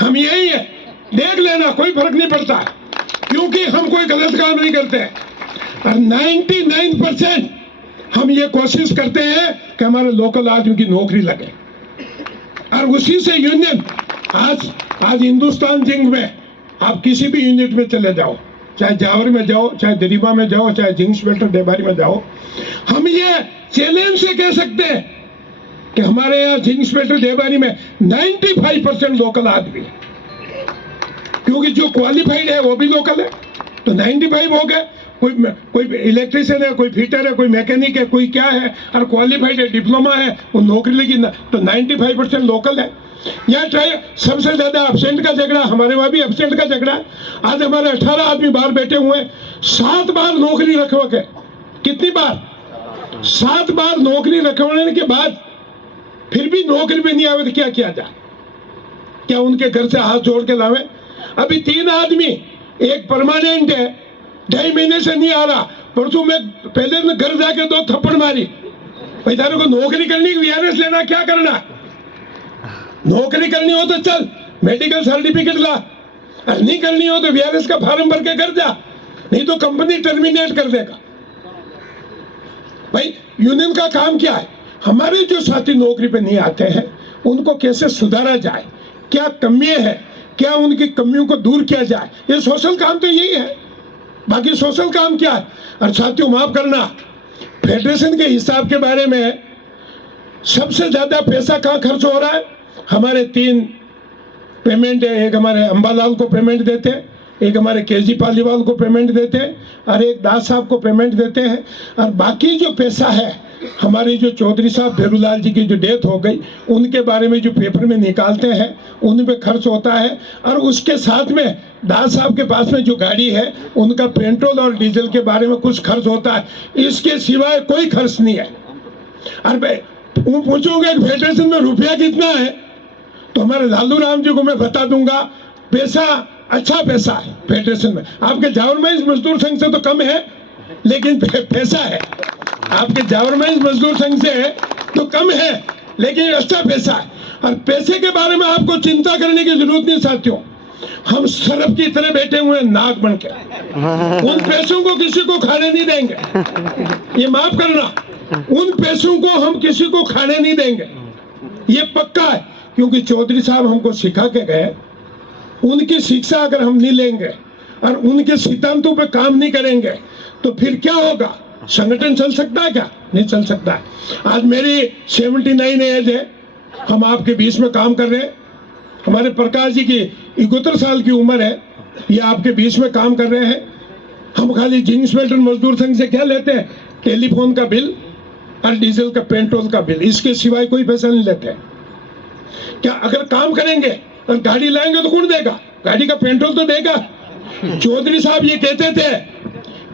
हम यही है, देख लेना, कोई फर्क नहीं पड़ता, क्योंकि हम कोई गलत काम नहीं करते। और 99% हम ये कोशिश करते हैं कि हमारे लोकल आदमी की नौकरी लगे, और उसी से यूनियन आज हिंदुस्तान जिंक में आप किसी भी यूनिट में चले जाओ, चाहे जावर में जाओ, चाहे दरीबा में जाओ, चाहे जिंक स्पेल्टर देबारी में जाओ, हम ये चैलेंज से कह सकते हैं कि हमारे यहाँ जिंक स्पेल्टर देबारी में 95% लोकल आदमी है, क्योंकि जो क्वालिफाइड है वो भी लोकल है, तो 95 हो गए। कोई इलेक्ट्रिशियन है, कोई फिटर है, कोई मैकेनिक है, कोई क्या है, और क्वालिफाइड है, डिप्लोमा है, वो नौकरी लगी ना, तो 95% लोकल है। यहाँ ट्राई सबसे ज्यादा एब्सेंट का झगड़ा, हमारे वहाँ भी एब्सेंट का झगड़ा है। आज हमारे 18 आदमी बाहर बैठे हुए हैं, 7 बार नौकरी रखवा के, कितनी बार, 7 बार नौकरी रखवाने के बाद फिर भी नौकरी पे नहीं आवे तो क्या किया जाए? क्या उनके घर से हाथ जोड़ के लावे? अभी 3 आदमी, एक परमानेंट है, 2.5 महीने से नहीं आ रहा, परसों में पहले दिन घर जाके 2 थप्पड़ मारी। भाई तारे को नौकरी करनी, वीआरएस लेना, क्या करना? नौकरी करनी हो तो चल मेडिकल सर्टिफिकेट ला, और नहीं करनी हो तो वीआरएस का फॉर्म भर के कर जा, नहीं तो कंपनी टर्मिनेट कर देगा। भाई यूनियन का काम क्या है? हमारे जो साथी नौकरी पे नहीं आते हैं उनको कैसे सुधारा जाए, क्या कमियां हैं, क्या उनकी कमियों को दूर किया जाए, ये सोशल काम तो यही है। बाकी सोशल काम क्या है? और साथियों माफ करना, फेडरेशन के हिसाब के बारे में सबसे ज्यादा पैसा कहाँ खर्च हो रहा है? हमारे 3 पेमेंट है, एक हमारे अंबालाल को पेमेंट देते हैं, एक हमारे केजी पालीवाल को पेमेंट देते हैं, और एक दास साहब को पेमेंट देते हैं। और बाकी जो पैसा है हमारे जो चौधरी साहब भेरूलाल जी की जो डेथ हो गई उनके बारे में जो पेपर में निकालते हैं उन पे खर्च होता है। और उसके साथ में दास साहब के पास में जो गाड़ी है उनका पेट्रोल और डीजल के बारे में कुछ खर्च होता है, इसके सिवाय कोई खर्च नहीं है। और पूछोगे फेडरेशन में रुपया कितना है, तो हमारे लालू राम जी को मैं बता दूंगा, पैसा अच्छा पैसा है फेडरेशन में। आपके जावरमाइंस मजदूर संघ से तो कम है, लेकिन पैसा है। आपके जावरमाइंस मजदूर संघ से तो कम है, लेकिन अच्छा पैसा है। और पैसे के बारे में आपको चिंता करने की जरूरत नहीं साथियों, हम सरफ की तरह बैठे हुए हैं नाक बन के, उन पैसों को किसी को खाने नहीं देंगे। ये माफ करना, उन पैसों को हम किसी को खाने नहीं देंगे, ये पक्का है। क्योंकि चौधरी साहब हमको सिखा के गए, उनकी शिक्षा अगर हम नहीं लेंगे और उनके सिद्धांतों पे काम नहीं करेंगे तो फिर क्या होगा? संगठन चल सकता है क्या? नहीं चल सकता है। आज मेरी 79 एज है, हम आपके बीच में काम कर रहे हैं। हमारे प्रकाश जी की 71 साल की उम्र है, ये आपके बीच में काम कर रहे हैं। हम खाली जिंक स्पेल्टर मजदूर संघ से क्या लेते हैं? टेलीफोन का बिल और डीजल का पेट्रोल का बिल, इसके सिवाय कोई पैसा नहीं लेते। क्या अगर काम करेंगे और गाड़ी लाएंगे तो कौन देगा? गाड़ी का पेट्रोल तो देगा। चौधरी साहब ये कहते थे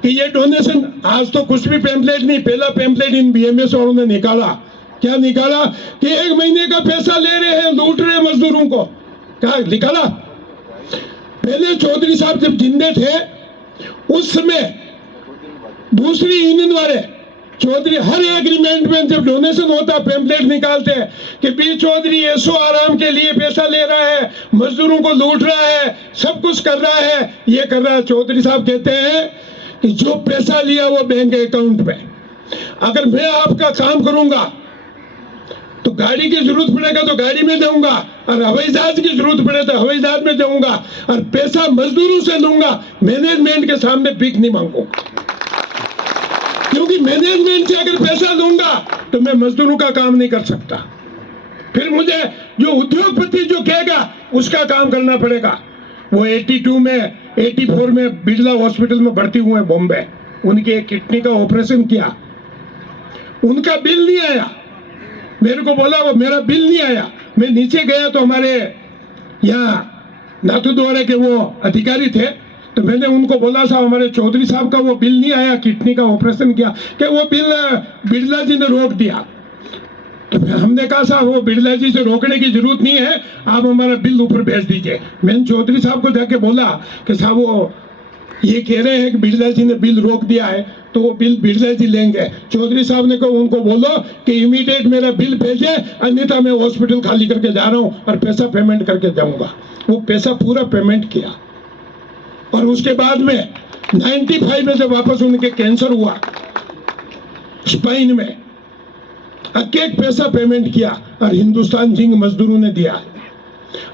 कि ये डोनेशन, आज तो कुछ भी पैम्पलेट नहीं, पहला पैम्पलेट इन बीएमएस वालों ने निकाला। क्या निकाला? कि 1 महीने का पैसा ले रहे हैं, लूट रहे हैं मजदूरों को। क्या निकाला? पहले चौधरी साहब जब जिंदे थे उस समय दूसरी यूनियन वाले चौधरी हर एग्रीमेंट में जब डोनेशन होता पैम्पलेट निकालते हैं कि बी चौधरी ऐसो आराम के लिए पैसा ले रहा है, मजदूरों को लूट रहा है, सब कुछ कर रहा है, ये कर रहा है। चौधरी साहब कहते हैं कि जो पैसा लिया वो बैंक अकाउंट में, अगर मैं आपका काम करूंगा तो गाड़ी की जरूरत पड़ेगा तो गाड़ी में जाऊंगा, और हवाई जहाज की जरूरत पड़े तो हवाई जहाज में जाऊंगा, और पैसा मजदूरों से लूंगा, मैनेजमेंट के सामने भीख नहीं मांगूंगा। क्योंकि मैनेजमेंट से अगर पैसा लूंगा तो मैं मजदूरों का काम नहीं कर सकता, फिर मुझे जो उद्योगपति जो कहेगा उसका काम करना पड़ेगा। वो 82 में 84 में बिरला हॉस्पिटल में भर्ती हुए बॉम्बे, उनकी एक किडनी का ऑपरेशन किया, उनका बिल नहीं आया। मेरे को बोला वो मेरा बिल नहीं आया। मैं नीचे गया तो हमारे यहाँ नाथू द्वारे के वो अधिकारी थे, तो मैंने उनको बोला साहब हमारे चौधरी साहब का वो बिल नहीं आया, किडनी का ऑपरेशन किया, कि वो बिल बिरला जी ने रोक दिया। तो हमने कहा साहब वो बिरला जी से रोकने की जरूरत नहीं है, आप हमारा बिल ऊपर भेज दीजिए। मैंने चौधरी साहब को जाके बोला कि साहब वो ये कह रहे हैं कि बिरला जी ने बिल रोक दिया है, तो वो बिल बिरला जी लेंगे। चौधरी साहब ने कहा उनको बोलो कि इमीडिएट मेरा बिल भेजे, अन्यथा मैं हॉस्पिटल खाली करके जा रहा हूं और पैसा पेमेंट करके जाऊंगा। वो पैसा पूरा पेमेंट किया और उसके बाद में 95 में जब वापस उनके कैंसर हुआ स्पाइन में, एक पैसा पेमेंट किया और हिंदुस्तान जिंक मजदूरों ने दिया।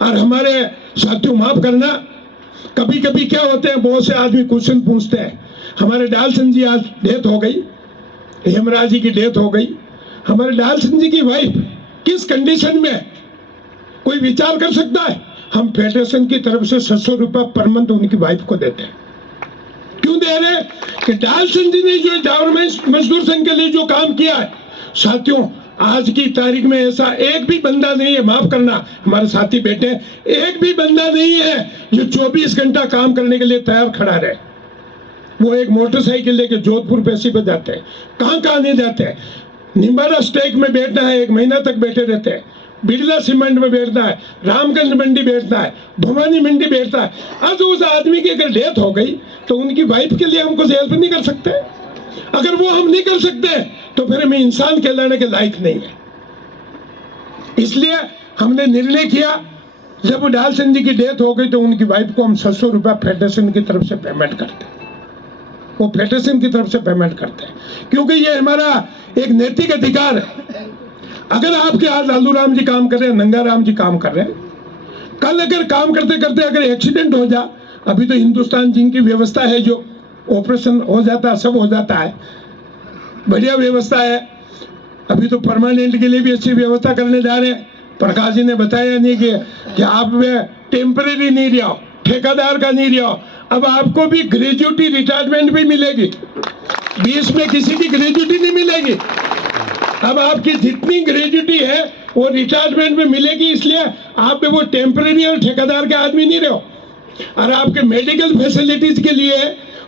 और हमारे साथियों माफ करना, कभी कभी क्या होते हैं, बहुत से आदमी क्वेश्चन पूछते हैं। हमारे डालसन जी आज डेथ हो गई, हेमराज जी की डेथ हो गई। हमारे डालसन जी की वाइफ किस कंडीशन में, कोई विचार कर सकता है? हम फेडरेशन की तरफ से 700 रुपया पर मंथ उनकी वाइफ को देते हैं। क्यों दे रहे? कि डालसन जी ने जो गवर्नमेंट मजदूर संघ के लिए जो काम किया है, साथियों आज की तारीख में ऐसा एक भी बंदा नहीं है, माफ करना हमारे साथी बेटे, एक भी बंदा नहीं है जो 24 घंटा काम करने के लिए तैयार खड़ा रहे। वो एक मोटरसाइकिल लेके जोधपुर पैसे पे जाते हैं, कहाँ कहाँ नहीं जाते हैं। निम्बाड़ा स्टेक में बैठना है, 1 महीना तक बैठे रहते हैं। बिरला सीमेंट में बैठना है, रामगंज मंडी बैठना है, भवानी मंडी बैठता है। आज उस आदमी की अगर डेथ हो गई तो उनकी वाइफ के लिए हम कुछ हेल्प नहीं कर सकते? अगर वो हम नहीं कर सकते तो फिर हमें इंसान कहलाने के लायक नहीं है। इसलिए हमने निर्णय किया, जब डालसन जी की डेथ हो गई तो उनकी वाइफ को हम 700 रुपया फेडरेशन की तरफ से पेमेंट करते हैं। वो फेडरेशन की तरफ से पेमेंट करते हैं, क्योंकि ये हमारा एक नैतिक अधिकार है। अगर आपके आज लालू राम जी काम कर रहे हैं, नंगा राम जी काम कर रहे हैं, कल अगर काम करते करते अगर एक्सीडेंट हो जा, अभी तो हिंदुस्तान जिंक की व्यवस्था है, जो ऑपरेशन हो जाता है, सब हो जाता है, बढ़िया व्यवस्था है। अभी तो परमानेंट के लिए भी अच्छी व्यवस्था करने जा रहे हैं। प्रकाश जी ने बताया नहीं कि आप टेम्परेरी नहीं रहा, ठेकेदार का नहीं रहा, अब आपको भी ग्रेजुएटी रिटायरमेंट भी मिलेगी। 20 में किसी की ग्रेजुएटी नहीं मिलेगी, अब आपकी जितनी ग्रेजुएटी है वो रिटायरमेंट में मिलेगी। इसलिए आप वो टेम्परेरी और ठेकेदार के आदमी नहीं रहो। और आपके मेडिकल फैसिलिटीज के लिए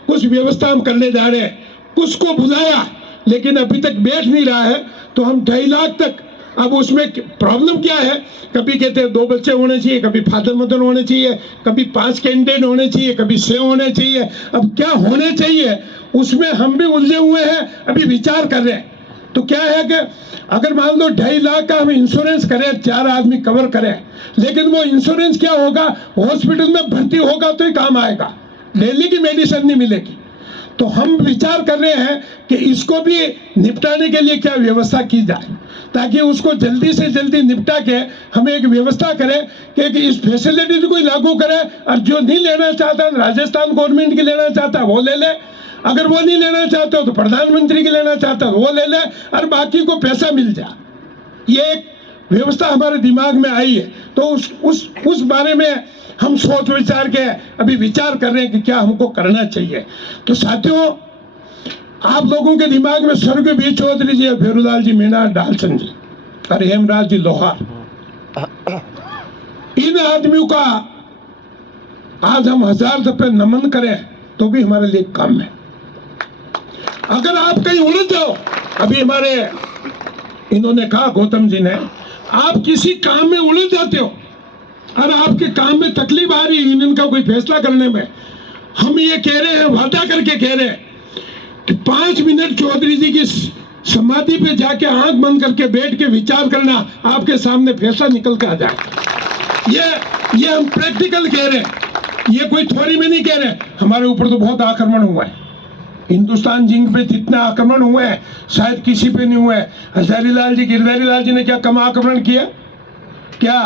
कुछ व्यवस्था हम करने जा रहे हैं। कुछ को बुलाया लेकिन अभी तक बैठ नहीं रहा है, तो हम 2.5 लाख तक। अब उसमें प्रॉब्लम क्या है, कभी कहते हैं 2 बच्चे होने चाहिए, कभी फादर मदर होने चाहिए, कभी 5 कैंडिडेट होने चाहिए, कभी 6 होने चाहिए। अब क्या होने चाहिए उसमें हम भी उलझे हुए हैं, अभी विचार कर रहे हैं। तो क्या है कि अगर मान लो 2.5 लाख का हम इंश्योरेंस करें, 4 आदमी कवर करें, लेकिन वो इंश्योरेंस क्या होगा, हॉस्पिटल में भर्ती होगा तो ही काम आएगा, डेली की मेडिसिन नहीं मिलेगी। तो हम विचार कर रहे हैं कि इसको भी निपटाने के लिए क्या व्यवस्था की जाए, ताकि उसको जल्दी से जल्दी निपटा के हमें एक व्यवस्था करें कि इस फैसिलिटीज को लागू करें। और जो नहीं लेना चाहता, राजस्थान गवर्नमेंट की लेना चाहता है वो ले ले, अगर वो नहीं लेना चाहते हो तो प्रधानमंत्री की लेना चाहता है वो ले ले, और बाकी को पैसा मिल जाए। ये एक व्यवस्था हमारे दिमाग में आई है, तो उस बारे में हम सोच विचार के अभी विचार कर रहे हैं कि क्या हमको करना चाहिए। तो साथियों, आप लोगों के दिमाग में स्वर्गीय वीर चौधरी जी, भेरूलाल जी मीणा, डालसन जी और हेमराज जी लोहार, इन आदमियों का आज हम 1000 दफे नमन करें तो भी हमारे लिए कम है। अगर आप कहीं उलझ जाओ, अभी हमारे इन्होंने कहा, गौतम जी ने, आप किसी काम में उलझ जाते हो और आपके काम में तकलीफ आ रही है यूनियन का कोई फैसला करने में, हम ये कह रहे हैं, वादा करके कह रहे हैं कि 5 मिनट चौधरी जी की समाधि पे जाके आंख बंद करके बैठ के विचार करना, आपके सामने फैसला निकल के आ जाए। ये हम प्रैक्टिकल कह रहे हैं, ये कोई थ्योरी में नहीं कह रहे। हमारे ऊपर तो बहुत आक्रमण हुआ है, हिंदुस्तान जिंक पे जितना आक्रमण हुए हैं शायद किसी पे नहीं हुए। हजारी लाल जी, गिरधारी लाल जी ने क्या कम आक्रमण किया? क्या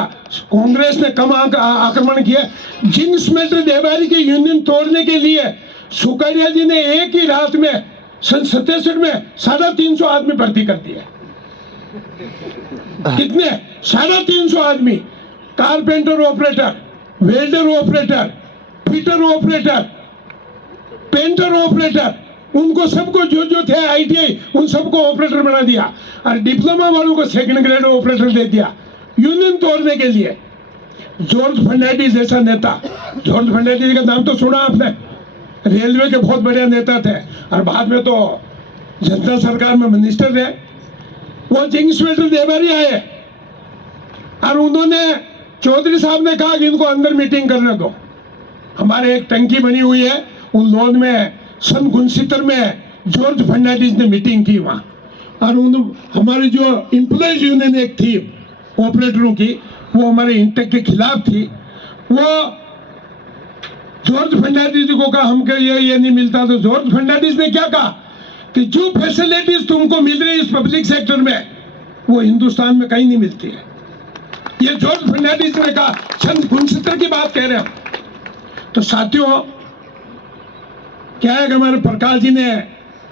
कांग्रेस ने कम आक्रमण किया? जिंक स्मेल्टर देवारी की यूनियन तोड़ने के लिए सुकरिया जी ने एक ही रात में सन 67 में 350 आदमी भर्ती कर दिए। कितने? 350 आदमी, carpenter operator, welder operator, fitter operator, painter operator, उनको सबको जो थे आईटीआई, उन सबको ऑपरेटर बना दिया और डिप्लोमा वालों को 2nd ग्रेड ऑपरेटर दे दिया यूनियन तोड़ने के लिए। जॉर्ज फर्नांडिस जैसा नेता, जॉर्ज फर्नांडिस का नाम तो सुना आपने, रेलवे के बहुत बढ़िया नेता थे और बाद में तो जनता सरकार में मिनिस्टर रहे। वो जिंक स्मेल्टर देवारी आए और उन्होंने, चौधरी साहब ने कहा कि इनको अंदर मीटिंग करने दो। हमारे एक टंकी बनी हुई है, उन लोन में सन 69 में जॉर्ज फर्नांडिस ने मीटिंग की वहाँ, और उन हमारी जो एम्प्लॉयज यूनियन एक थी ऑपरेटरों की, वो हमारे इंटेक के खिलाफ थी। वो जॉर्ज फर्नांडिस को कहा हमको ये नहीं मिलता, तो जॉर्ज फर्नांडिस ने क्या कहा कि जो फैसिलिटीज तुमको मिल रही है इस पब्लिक सेक्टर में, वो हिंदुस्तान में कहीं नहीं मिलती है। ये जॉर्ज फर्नांडिस ने कहा, सन 69 की बात कह रहे हैं। तो साथियों, क्या है कि हमारे प्रकाश जी ने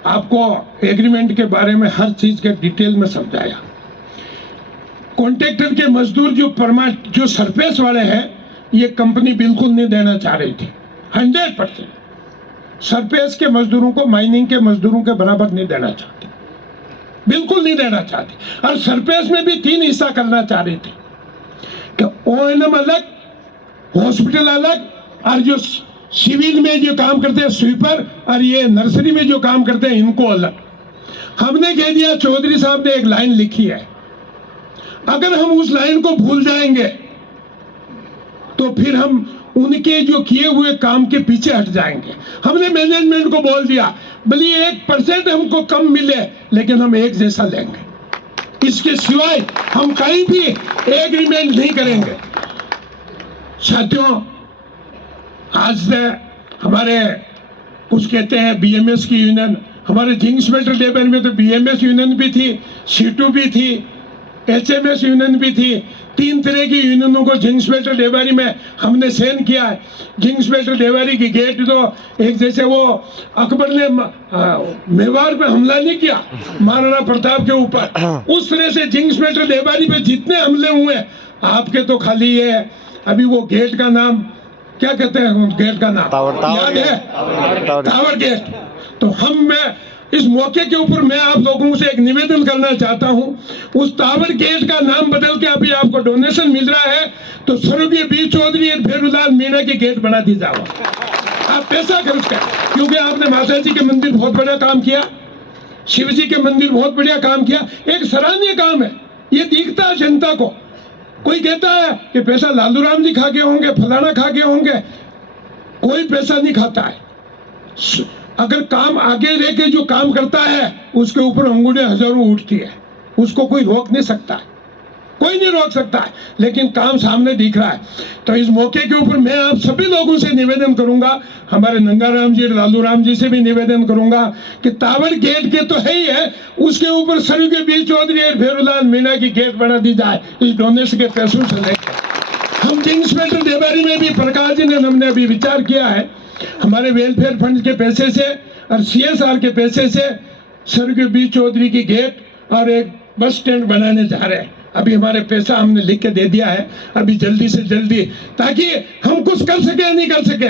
आपको एग्रीमेंट के बारे में हर चीज के डिटेल में समझाया। कॉन्ट्रैक्टर के मजदूर जो सरफेस वाले हैं, ये कंपनी बिल्कुल नहीं देना चाह रही थी। 100% सरफेस के मजदूरों को माइनिंग के मजदूरों के बराबर नहीं देना चाहती, बिल्कुल नहीं देना चाहती। और सरफेस में भी 3 हिस्सा करना चाह रही थी कि ओएनएम अलग, हॉस्पिटल अलग, और जो सिविल में जो काम करते हैं स्वीपर, और ये नर्सरी में जो काम करते हैं इनको अलग। हमने कह दिया, चौधरी साहब ने एक लाइन लिखी है, अगर हम उस लाइन को भूल जाएंगे तो फिर हम उनके जो किए हुए काम के पीछे हट जाएंगे। हमने मैनेजमेंट को बोल दिया, भले 1% हमको कम मिले लेकिन हम एक जैसा लेंगे, इसके सिवाय हम कहीं भी एग्रीमेंट नहीं करेंगे। साथियों, आज से हमारे कुछ कहते हैं बीएमएस की यूनियन, हमारे जिंक स्मेल्टर लेबर में तो बीएमएस यूनियन भी थी, सीटू भी थी, एचएमएस यूनियन भी थी। 3 तरह की यूनियनों को जिंक स्मेल्टर लेबारी में हमने सेन किया है। जिंक स्मेल्टर लेबारी की गेट तो एक जैसे वो अकबर ने मेवाड़ पे हमला नहीं किया महाराणा प्रताप के ऊपर, उस तरह से जिंक स्मेल्टर लेबारी पे जितने हमले हुए आपके तो खाली ये अभी वो गेट का नाम क्या कहते हैं, गेट का नाम याद है, टावर गेट। तो मैं इस मौके के ऊपर मैं आप लोगों से एक निवेदन करना चाहता हूं, उस टावर गेट का नाम बदल के अभी आपको डोनेशन मिल रहा है तो स्वर्गीय बी चौधरी और भेरूलाल मीणा की गेट बना दी जाओ। आप पैसा खर्च कर, क्योंकि आपने माता जी के मंदिर बहुत बड़ा काम किया, शिव जी के मंदिर बहुत बढ़िया काम किया, एक सराहनीय काम है, ये दिखता है जनता को। कोई कहता है कि पैसा लालू राम जी खा के होंगे, फलाना खा के होंगे, कोई पैसा नहीं खाता है। अगर काम आगे रह के जो काम करता है उसके ऊपर अंगुलियां हजारों उठती है, उसको कोई रोक नहीं सकता है, कोई नहीं रोक सकता है, लेकिन काम सामने दिख रहा है। तो इस मौके के ऊपर मैं आप सभी लोगों से निवेदन करूंगा, हमारे नंगाराम जी, लालू राम जी से भी निवेदन करूंगा कि टावर गेट के तो है ही है, उसके ऊपर स्वर्गीय बी चौधरी और भेरूलाल मीणा की गेट बना दी जाए इस डोनेशन के पैसों से लेकर। हम जिंक स्मेल्टर देवारी में भी प्रकाश जी ने हमने अभी विचार किया है, हमारे वेलफेयर फंड के पैसे से और सीएसआर के पैसे से स्वर्गीय बी चौधरी की गेट और एक बस स्टैंड बनाने जा रहे हैं। अभी हमारे पैसा हमने लिख के दे दिया है, अभी जल्दी से जल्दी, ताकि हम कुछ कर सके या नहीं कर सके,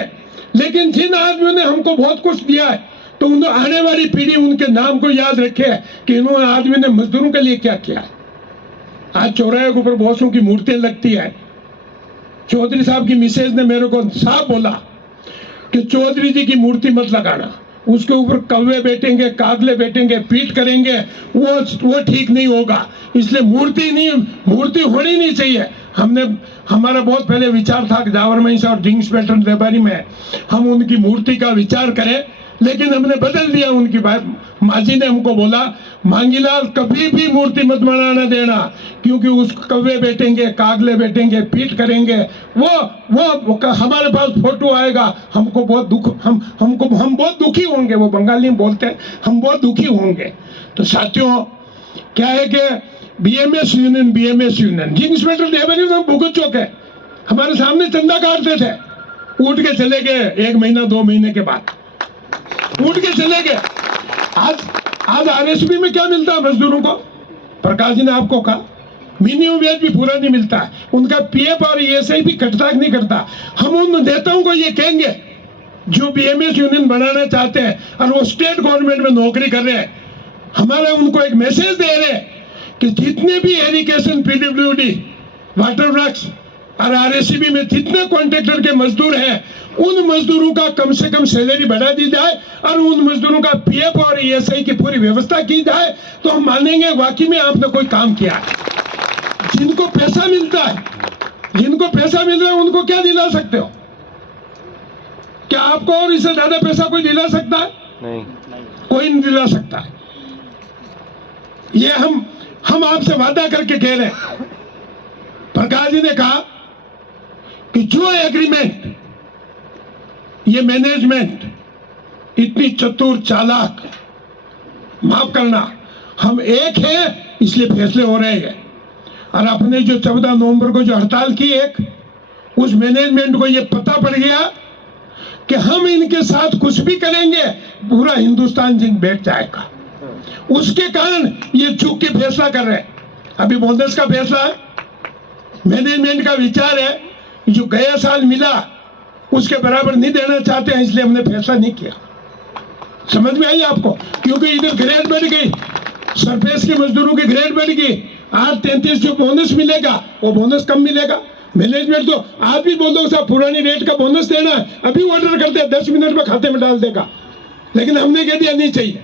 लेकिन जिन आदमियों ने हमको बहुत कुछ दिया है तो उन आने वाली पीढ़ी उनके नाम को याद रखे कि इन्होंने आदमी ने मजदूरों के लिए क्या किया है। आज चौराहे के ऊपर बहुतों की मूर्तियां लगती है। चौधरी साहब की मिसेज ने मेरे को साफ बोला कि चौधरी जी की मूर्ति मत लगाना, उसके ऊपर कौवे बैठेंगे, कागले बैठेंगे, पीट करेंगे, वो ठीक नहीं होगा, इसलिए मूर्ति होनी नहीं चाहिए। हमारा बहुत पहले विचार था कि जावर महिषा और जिंक स्मेल्टर लेबारी में हम उनकी मूर्ति का विचार करें, लेकिन हमने बदल दिया उनकी बात। माँ जी ने हमको बोला, मांगीलाल कभी भी मूर्ति मत बनाना देना, क्योंकि उस कौवे बैठेंगे, कागले बैठेंगे, पीट करेंगे, वो हमारे पास फोटो आएगा, हमको बहुत दुख, हम बहुत दुखी होंगे। वो बंगाली में बोलते हैं, हम बहुत दुखी होंगे। तो साथियों, क्या है कि बीएमएस यूनियन जिंक स्मेल्टर लेबारी में भुगत चुके हैं, हमारे सामने चंदा काटते थे, उठ के चले गए 1 महीना 2 महीने के बाद, उठ के चले गए। आज आरएसपी में क्या मिलता है मजदूरों को? प्रकाश जी ने आपको कहा मिनिमम वेज भी पूरा नहीं मिलता है, उनका पीएफ और ईएसआई भी कटता नहीं करता। हम उन नेताओं को ये कहेंगे जो बीएमएस यूनियन बनाना चाहते हैं और वो स्टेट गवर्नमेंट में नौकरी कर रहे हैं, हमारा उनको एक मैसेज दे रहे हैं कि जितने भी इरिगेशन, पीडब्ल्यूडी, वाटर वर्क्स और आरएससीबी में जितने कॉन्ट्रैक्टर के मजदूर हैं, उन मजदूरों का कम से कम सैलरी बढ़ा दी जाए और उन मजदूरों का पीएफ और ईएसआई की पूरी व्यवस्था की जाए, तो हम मानेंगे वाकई में आपने कोई काम किया है। जिनको पैसा मिलता है, जिनको पैसा मिल रहा है, उनको क्या दिला सकते हो? क्या आपको और इससे ज्यादा पैसा कोई दिला सकता है? नहीं। कोई नहीं दिला सकता है। ये हम आपसे वादा करके कह रहे हैं। प्रकाश जी ने कहा कि जो एग्रीमेंट, ये मैनेजमेंट इतनी चतुर चालाक, माफ करना, हम एक है इसलिए फैसले हो रहे हैं। और अपने जो 14 नवंबर को जो हड़ताल की, उस मैनेजमेंट को ये पता पड़ गया कि हम इनके साथ कुछ भी करेंगे पूरा हिंदुस्तान जिंक बैठ जाएगा। उसके कारण ये चूक के फैसला कर रहे हैं। अभी बोनस का फैसला है, मैनेजमेंट का विचार है जो गया साल मिला उसके बराबर नहीं देना चाहते हैं, इसलिए हमने फैसला नहीं किया। समझ में आई आपको? क्योंकि इधर ग्रेड बढ़ गई, सरफेस के मजदूरों की ग्रेड बढ़ गई। 8.33 जो बोनस मिलेगा वो बोनस कम मिलेगा। मैनेजमेंट तो आप भी बोल दो साहब पुरानी रेट का बोनस देना है, अभी ऑर्डर करते हैं 10 मिनट में खाते में डाल देगा। लेकिन हमने कह दिया नहीं चाहिए।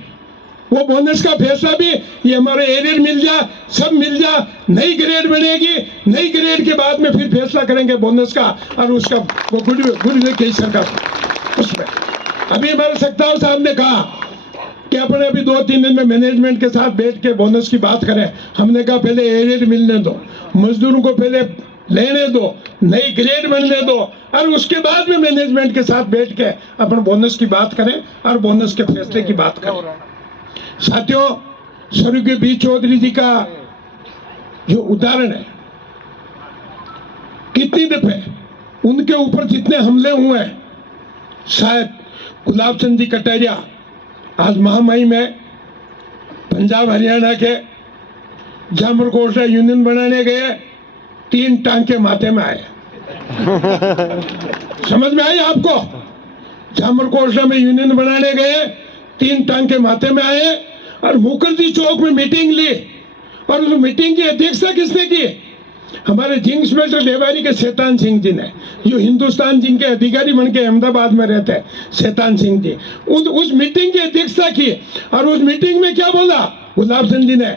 वो बोनस का फैसला भी ये हमारे एरियर मिल जा, सब मिल जा, नई ग्रेड बनेगी, नई ग्रेड के बाद में फिर फैसला करेंगे बोनस का और उसका वो गुड कही सरकार उसमें। अभी हमारे सख्ताव साहब ने कहा कि अपने अभी 2-3 दिन में मैनेजमेंट के साथ बैठ के बोनस की बात करें। हमने कहा पहले एरियर मिलने दो, मजदूरों को पहले लेने दो, नई ग्रेड बनने दो और उसके बाद में मैनेजमेंट के साथ बैठ के अपन बोनस की बात करें और बोनस के फैसले की बात करें। साथियों, स्वर्गीय बी चौधरी जी का जो उदाहरण है, कितनी दफे उनके ऊपर जितने हमले हुए हैं, शायद गुलाब चंद जी कटारिया आज महामहिम में पंजाब हरियाणा के जामरकोटला यूनियन बनाने गए, 3 टांके माथे में आए। समझ में आई आपको? जामरकोटला में यूनियन बनाने गए, 3 टांके माथे में आए और मुखर्जी चौक में मीटिंग ली। और उस मीटिंग की अध्यक्षता किसने की? हमारे जिंक स्मेल्टर देवारी के शैतान सिंह जी ने, जो हिंदुस्तान जिंक के अधिकारी बन के अहमदाबाद में रहते हैं, शैतान सिंह जी, उस मीटिंग की अध्यक्षता की। और उस मीटिंग में क्या बोला गुलाब चंद जी ने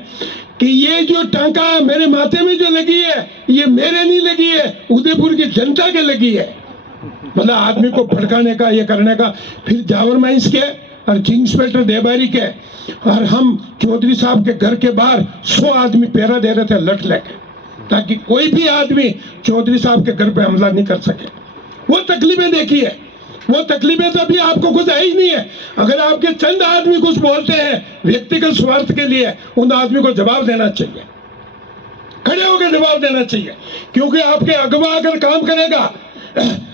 कि ये जो टांका मेरे माथे में जो लगी है ये मेरे नहीं लगी है, उदयपुर की जनता के लगी है। मतलब आदमी को भड़काने का, ये करने का। फिर जावर माइंस के और जिंक स्मेल्टर देवारी के और हम चौधरी साहब के घर के बाहर 100 आदमी पहरा दे रहे थे लठ लेके, ताकि कोई भी आदमी चौधरी साहब के घर पे हमला नहीं कर सके। वो तकलीफें देखी है, वो तकलीफें तो अभी आपको कुछ है ही नहीं है। अगर आपके चंद आदमी कुछ बोलते हैं व्यक्तिगत स्वार्थ के लिए, उन आदमी को जवाब देना चाहिए, खड़े होकर जवाब देना चाहिए। क्योंकि आपके अगवा अगर काम करेगा,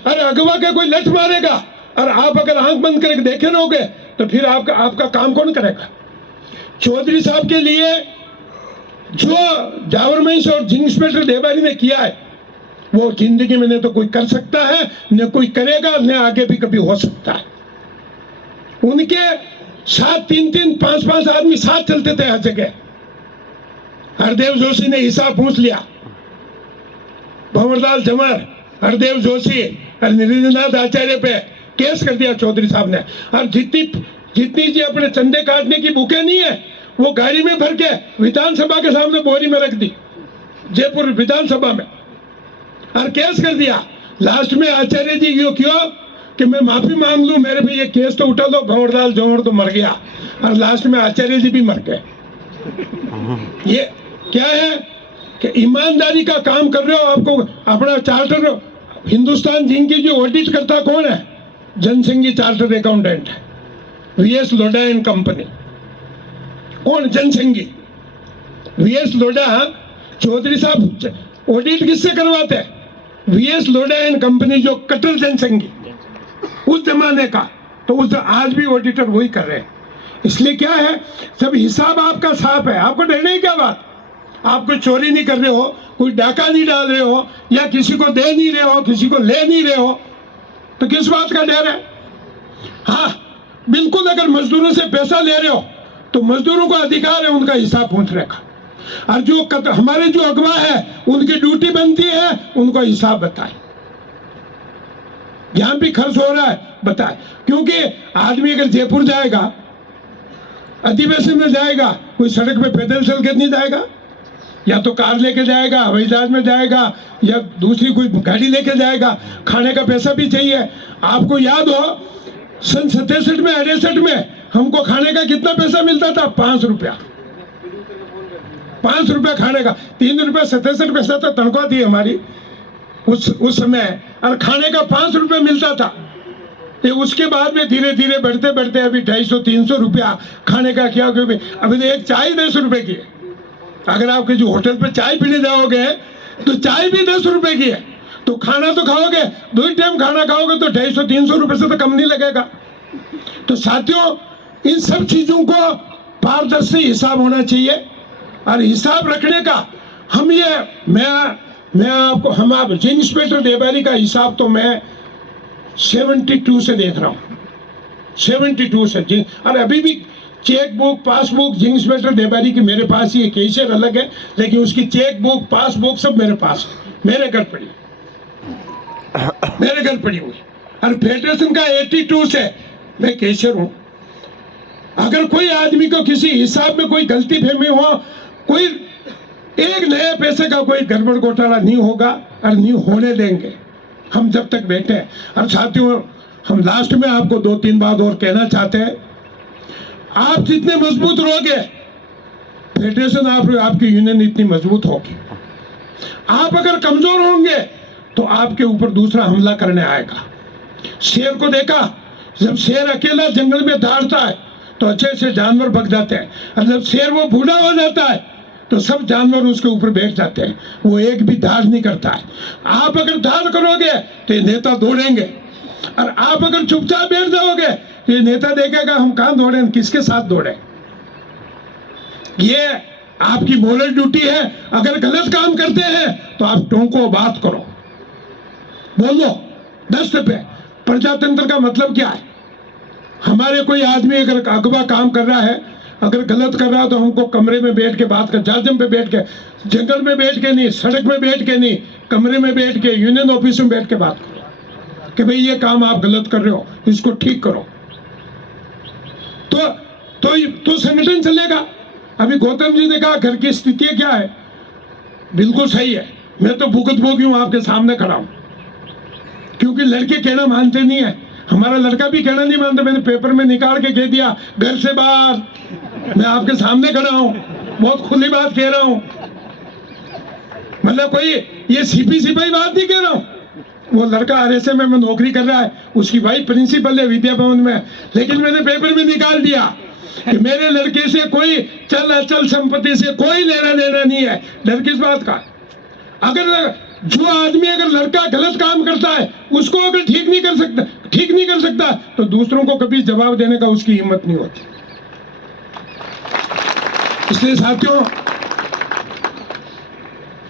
अरे अगवा के कोई लठ मारेगा और आप अगर आंख बंद करके देखे रहोगे तो फिर आपका काम कौन करेगा? चौधरी साहब के लिए जो जावर माइंस और जिंक स्मेल्टर देवारी ने किया है, वो जिंदगी में न तो कोई कर सकता है, न कोई करेगा, न आगे भी कभी हो सकता है। उनके साथ 3-3, 5-5 आदमी साथ चलते थे हर जगह। हरदेव जोशी ने हिसाब पूछ लिया, भंवरलाल झमर, हरदेव जोशी और निरंजनाथ आचार्य पे केस कर दिया चौधरी साहब ने। और जितनी जी अपने चंदे काटने की बुकें नहीं है, वो गाड़ी में भर के विधानसभा के सामने बोरी में रख दी, जयपुर विधानसभा में, और केस कर दिया। लास्ट में आचार्य जी क्यों कि मैं माफी मांग लूं, मेरे पे ये केस तो उठा दो, भंवरलाल झमर तो मर गया। और लास्ट में आचार्य जी भी मर गए। ये क्या है कि ईमानदारी का काम कर रहे हो। आपको अपना चार्टर, हिंदुस्तान जिंक की जो ऑडिट करता कौन है? जनसंघी चार्टर अकाउंटेंट है, VS लोढ़ा एंड कंपनी। कौन? जनसंघी VS लोढ़ा। चौधरी साहब ऑडिट किससे करवाते हैं? VS लोढ़ा एंड कंपनी, जो कट्टर जनसंघी उस जमाने का। तो उस आज भी ऑडिटर वही कर रहे हैं। इसलिए क्या है, सब हिसाब आपका साफ है। आपको डरने की क्या बात? आप कोई चोरी नहीं कर रहे हो, कोई डाका नहीं डाल रहे हो, या किसी को दे नहीं रहे हो, किसी को ले नहीं रहे हो, तो किस बात का डर है? हाँ बिल्कुल, अगर मजदूरों से पैसा ले रहे हो तो मजदूरों को अधिकार है उनका हिसाब पूछने का। और जो हमारे जो अगवा है उनकी ड्यूटी बनती है उनको हिसाब बताए, जहां भी खर्च हो रहा है बताए। क्योंकि आदमी अगर जयपुर जाएगा, अधिवेशन में जाएगा, कोई सड़क पे पैदल चल कर नहीं जाएगा, या तो कार लेके जाएगा, हवाई जहाज में जाएगा, या दूसरी कोई गाड़ी लेके जाएगा। खाने का पैसा भी चाहिए। आपको याद हो सन 67 में 68 में हमको खाने का कितना पैसा मिलता था? 5 रुपया। 5 रुपया खाने का, 3 रुपया 67 पैसा तो तनख्वाह थी हमारी उस समय, और खाने का 5 रुपया मिलता था। ये उसके बाद में धीरे धीरे बढ़ते बढ़ते अभी 250-300 रुपया खाने का किया। क्योंकि अभी तो एक चाय 10 रुपए की है। अगर आप किसी होटल पे चाय पीने जाओगे तो चाय भी 10 रुपए की है। तो खाना तो खाओगे, 2 टाइम खाना खाओगे तो 250-300 रुपए से तो कम नहीं लगेगा। तो साथियों, इन सब चीजों को पारदर्शी हिसाब होना चाहिए, और हिसाब रखने का हम ये मैं आपको आप जिन इंस्पेक्टर देबारी का हिसाब तो मैं 72 से देख रहा हूँ, 72 से। और अभी भी चेक बुक पासबुक जिन इंस्पेक्टर देबारी की मेरे पास ही है, केशियर अलग है, लेकिन उसकी चेक बुक पासबुक सब मेरे पास है, मेरे घर पड़ी हुई। और फेडरेशन का 82 से मैं केशियर हूँ। अगर कोई आदमी को किसी हिसाब में कोई गलती फहमी हो, कोई एक नए पैसे का कोई गड़बड़ घोटाला नहीं होगा और नहीं होने देंगे हम जब तक बैठे हैं। और साथियों, हम लास्ट में आपको 2-3 बात और कहना चाहते हैं। आप जितने मजबूत रहोगे, फेडरेशन आपकी यूनियन इतनी मजबूत होगी। आप अगर कमजोर होंगे तो आपके ऊपर दूसरा हमला करने आएगा। शेर को देखा, जब शेर अकेला जंगल में दौड़ता है तो अच्छे से जानवर भग जाते हैं, और जब शेर वो बूढ़ा हो जाता है तो सब जानवर उसके ऊपर बैठ जाते हैं, वो एक भी दाढ़ नहीं करता है। आप अगर दाढ़ करोगे तो ये नेता दौड़ेंगे, और आप अगर चुपचाप बैठ जाओगे तो ये नेता देखेगा हम कहाँ दौड़े, किसके साथ दौड़े। ये आपकी मोरल ड्यूटी है। अगर गलत काम करते हैं तो आप टोको, बात करो, बोलो 10 पे। प्रजातंत्र का मतलब क्या है? हमारे कोई आदमी अगर अगवा काम कर रहा है, अगर गलत कर रहा है, तो हमको कमरे में बैठ के बात कर, जाजम पे बैठ के, जंगल में बैठ के नहीं, सड़क में बैठ के नहीं, कमरे में बैठ के, यूनियन ऑफिस में बैठ के बात करो कि भाई ये काम आप गलत कर रहे हो, इसको ठीक करो, तो संगठन चलेगा। अभी गौतम जी ने कहा घर की स्थिति क्या है, बिल्कुल सही है। मैं तो भुगत भोगी हूं, आपके सामने खड़ा हूं, क्योंकि लड़के कहना मानते नहीं है। हमारा लड़का भी कहना नहीं मानता। मैंने पेपर में निकाल के कह दिया घर से बाहर, मैं आपके सामने खड़ा हूं, बहुत खुली बात कह रहा हूं। मतलब कोई ये सिपाही बात नहीं कह रहा हूं। वो लड़का RSA में नौकरी कर रहा है, उसकी भाई प्रिंसिपल है विद्या भवन में, लेकिन मैंने पेपर में निकाल दिया कि मेरे लड़के से कोई चल अचल संपत्ति से कोई लेना देना नहीं है। डर किस बात का? अगर जो आदमी अगर लड़का गलत काम करता है, उसको अगर ठीक नहीं कर सकता तो दूसरों को कभी जवाब देने का उसकी हिम्मत नहीं होती। इसलिए साथियों,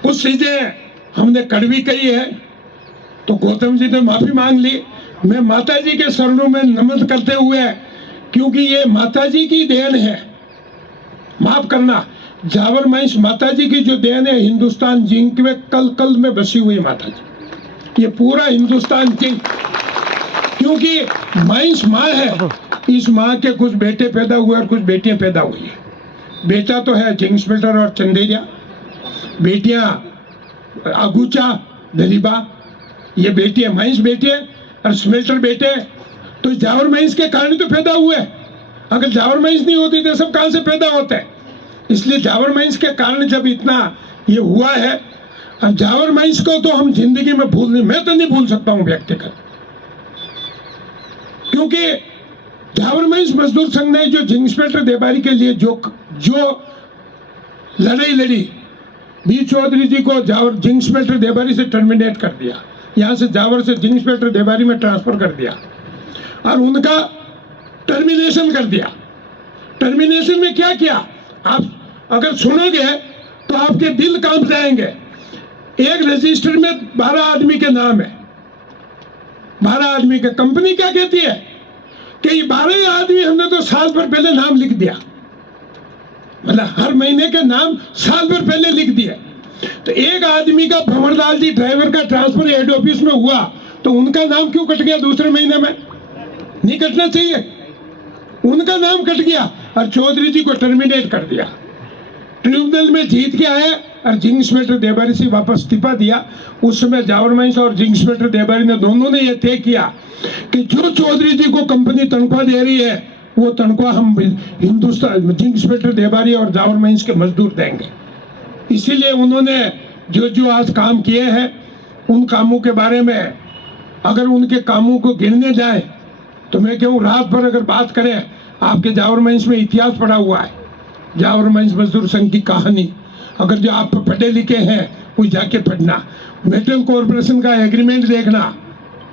कुछ चीजें हमने कड़वी कही है तो गौतम जी ने माफी मांग ली। मैं माता जी के शरणों में नमन करते हुए, क्योंकि ये माता जी की देन है, माफ करना, जावर महिष माता जी की जो देन है, हिंदुस्तान जिंक में कल में बसी हुई माता जी, ये पूरा हिंदुस्तान जिंक, क्योंकि महिष माँ है। इस माँ के कुछ बेटे पैदा हुए और कुछ बेटियां पैदा हुई है। बेटा तो है जिंक स्मेल्टर और चंदेरिया, बेटियां अगूचा दलीबा, ये बेटियां महिष बेटे और स्मेल्टर बेटे। तो जावर महिष के कारण तो पैदा हुए। अगर जावर महिष नहीं होती तो सब कहां से पैदा होते हैं? इसलिए जावर महिष के कारण जब इतना ये हुआ है, और जावर महिष को तो हम जिंदगी में मैं तो नहीं भूल सकता हूं व्यक्तिगत, क्योंकि जावर महिष मजदूर संघ ने जो जिंक इंस्पेक्टर देबारी के लिए जो लड़ाई लड़ी, बी चौधरी जी को जिंक इंस्पेक्टर देबारी से टर्मिनेट कर दिया, यहां से जावर से जिंक इंस्पेक्टर देबारी में ट्रांसफर कर दिया और उनका टर्मिनेशन कर दिया। टर्मिनेशन में क्या किया आप अगर सुनोगे तो आपके दिल कांप जाएंगे। एक रजिस्टर में 12 आदमी के नाम है, 12 आदमी के। कंपनी क्या कहती है कि ये 12 आदमी हमने तो साल भर पहले नाम लिख दिया, मतलब हर महीने के नाम साल भर पहले लिख दिए। तो एक आदमी का भंवरलाल जी ड्राइवर का ट्रांसफर हेड ऑफिस में हुआ तो उनका नाम क्यों कट गया दूसरे महीने में? नहीं कटना चाहिए, उनका नाम कट गया और चौधरी जी को टर्मिनेट कर दिया। ट्रिब्यूनल में जीत के आए और जिंक इंस्पेक्टर देबारी से वापस इस्तीफा दिया। उस समय जावर महिष और जिंक इंस्पेक्टर देबारी ने दोनों ने यह तय किया कि जो चौधरी जी को कंपनी तनख्वाह दे रही है वो तनख्वाह हम हिंदुस्तान जिंक इंस्पेक्टर देबारी और जावर माइंस के मजदूर देंगे। इसीलिए उन्होंने जो जो आज काम किए हैं उन कामों के बारे में अगर उनके कामों को गिनने जाए तो मैं कहूँ रात भर अगर बात करें, आपके जावर माइंस में इतिहास पड़ा हुआ है, जावर माइंस मजदूर संघ की कहानी, अगर जो आप पढ़े लिखे हैं वो जाके पढ़ना, मेटल कॉरपोरेशन का एग्रीमेंट देखना,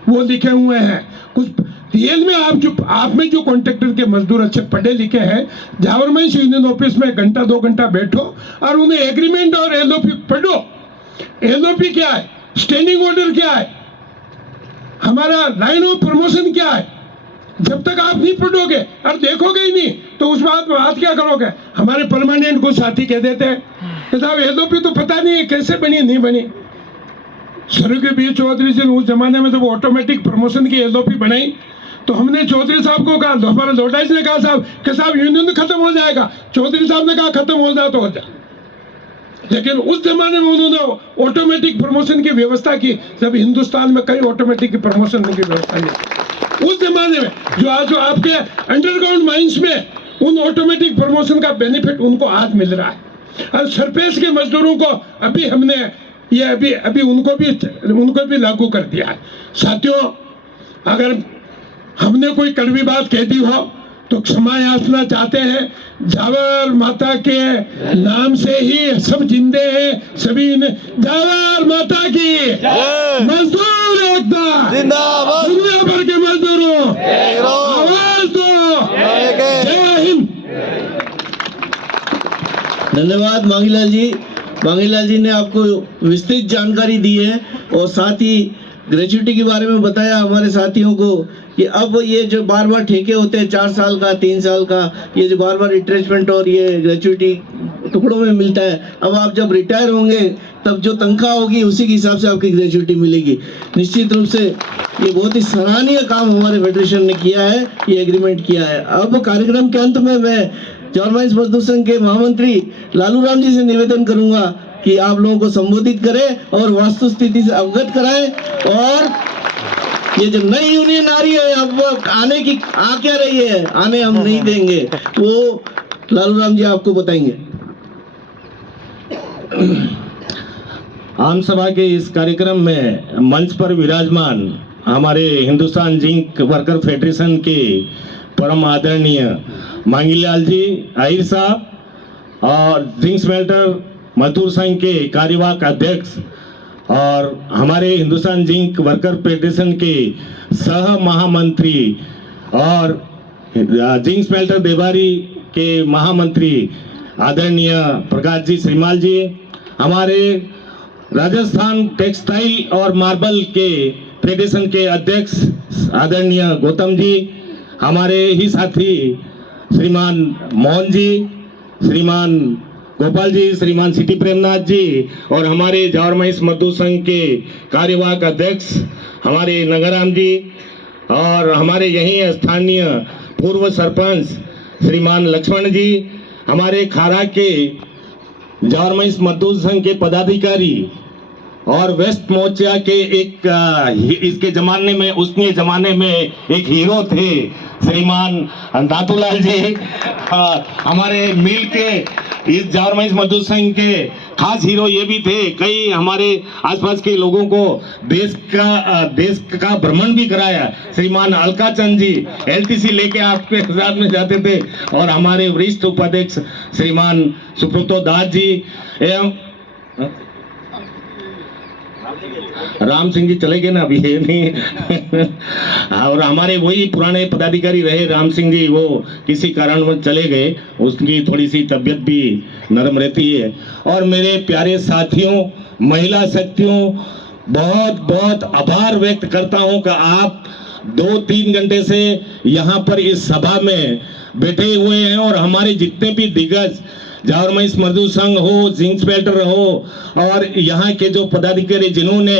वो लिखे हुए हैं कुछ रियल में। आप में जो कॉन्ट्रैक्टर के मजदूर अच्छे पढ़े लिखे हैं, जावर माइंस यूनियन ऑफिस में घंटा 2 घंटा बैठो और उन्हें एग्रीमेंट और एलओपी पढ़ो। एलओपी क्या है, स्टैंडिंग ऑर्डर क्या है, हमारा लाइन ऑफ प्रमोशन क्या है, जब तक आप नहीं पढ़ोगे और देखोगे ही नहीं तो उस बात क्या करोगे। हमारे परमानेंट को साथी कह देते हैं कि साहब एलओपी तो पता नहीं है कैसे बनी नहीं बनी। स्वर्गीय बी चौधरी जी उस जमाने में जब ऑटोमेटिक प्रमोशन की एलओपी बनाई तो हमने चौधरी साहब को कहा, हमारे लोटाइस ने कहा साहब कि साहब यूनियन खत्म हो जाएगा। चौधरी साहब ने कहा खत्म हो जाए तो हो जाए, लेकिन उस जमाने में उन्होंने ऑटोमेटिक प्रमोशन की व्यवस्था की, जब हिंदुस्तान में कहीं ऑटोमेटिक प्रमोशन की व्यवस्था नहीं। उस जमाने में जो आपके अंडरग्राउंड माइंस में उन ऑटोमेटिक प्रमोशन का बेनिफिट उनको आज मिल रहा है। और सरफेस के मजदूरों को अभी हमने ये अभी उनको भी लागू कर दिया है। साथियों, अगर हमने कोई कड़वी बात कह दी हो तो क्षमा याचना चाहते हैं। जावर माता के नाम से ही सब जिंदे हैं, सभी ने जावर माता की मजदूर एकता जिंदाबाद, दुनिया भर के मजदूरों आवाज दो, जय हिंद। धन्यवाद मांगीलाल जी। मांगीलाल जी ने आपको विस्तृत जानकारी दी है और साथ ही ग्रेच्युटी के बारे में बताया हमारे साथियों को कि अब ये जो बार बार ठेके होते हैं 4 साल का 3 साल का, ये जो बार बार रिट्रेचमेंट और ये ग्रेच्युटी टुकड़ों में मिलता है, अब आप जब रिटायर होंगे तब जो तनख्वाह होगी उसी के हिसाब से आपकी ग्रेच्युटी मिलेगी। निश्चित रूप से ये बहुत ही सराहनीय काम हमारे फेडरेशन ने किया है, ये एग्रीमेंट किया है। अब कार्यक्रम के अंत में मैं जावर माइंस मजदूर संघ के महामंत्री लालू राम जी से निवेदन करूंगा कि आप लोगों को संबोधित करें और वास्तु स्थिति से अवगत कराएं। और ये जो नई यूनियन आ रही है, अब आने की आ क्या रही है, आने हम नहीं देंगे, वो लालू राम जी आपको बताएंगे। आम सभा के इस कार्यक्रम में मंच पर विराजमान हमारे हिंदुस्तान जिंक वर्कर फेडरेशन के परम आदरणीय मांगीलाल जी आहिर साहब और जिंक स्मेल्टर मजदूर संघ के कार्यवाहक अध्यक्ष और हमारे हिंदुस्तान जिंक वर्कर फेडरेशन के सह महामंत्री और जिंक स्मेल्टर देबारी के महामंत्री आदरणीय प्रकाश जी श्रीमाल जी, हमारे राजस्थान टेक्सटाइल और मार्बल के फेडरेशन के अध्यक्ष आदरणीय गौतम जी, हमारे ही साथी श्रीमान मोहन जी, श्रीमान गोपाल जी, श्रीमान सिटी प्रेमनाथ जी और हमारे जावर माइंस मजदूर संघ के कार्यवाहक अध्यक्ष हमारे नगराम जी और हमारे यहीं स्थानीय पूर्व सरपंच श्रीमान लक्ष्मण जी, हमारे खारा के जावर माइंस मजदूर संघ के पदाधिकारी और वेस्ट मोर्चा के एक इसके जमाने में उसके जमाने में एक हीरो थे श्रीमान दातूलाल जी, हमारे मिल के इस जावर माइंस मजदूर संघ के खास हीरो ये भी थे। कई हमारे आसपास के लोगों को देश का भ्रमण भी कराया। श्रीमान अलका चंद जी एलटीसी लेके आपके साथ में जाते थे और हमारे वरिष्ठ उपाध्यक्ष श्रीमान सुब्रतो दास जी एवं राम सिंह जी चले गए ना अभी, ये नहीं और हमारे वही पुराने पदाधिकारी रहे राम सिंह जी, वो किसी कारण चले गए, उसकी थोड़ी सी तबीयत भी नरम रहती है। और मेरे प्यारे साथियों, महिला शक्तियों, बहुत बहुत आभार व्यक्त करता हूं कि आप 2-3 घंटे से यहाँ पर इस सभा में बैठे हुए हैं और हमारे जितने भी दिग्गज जावर माइंस मजदूर संघ हो, जिंक स्मेल्टर हो और यहाँ के जो पदाधिकारी जिन्होंने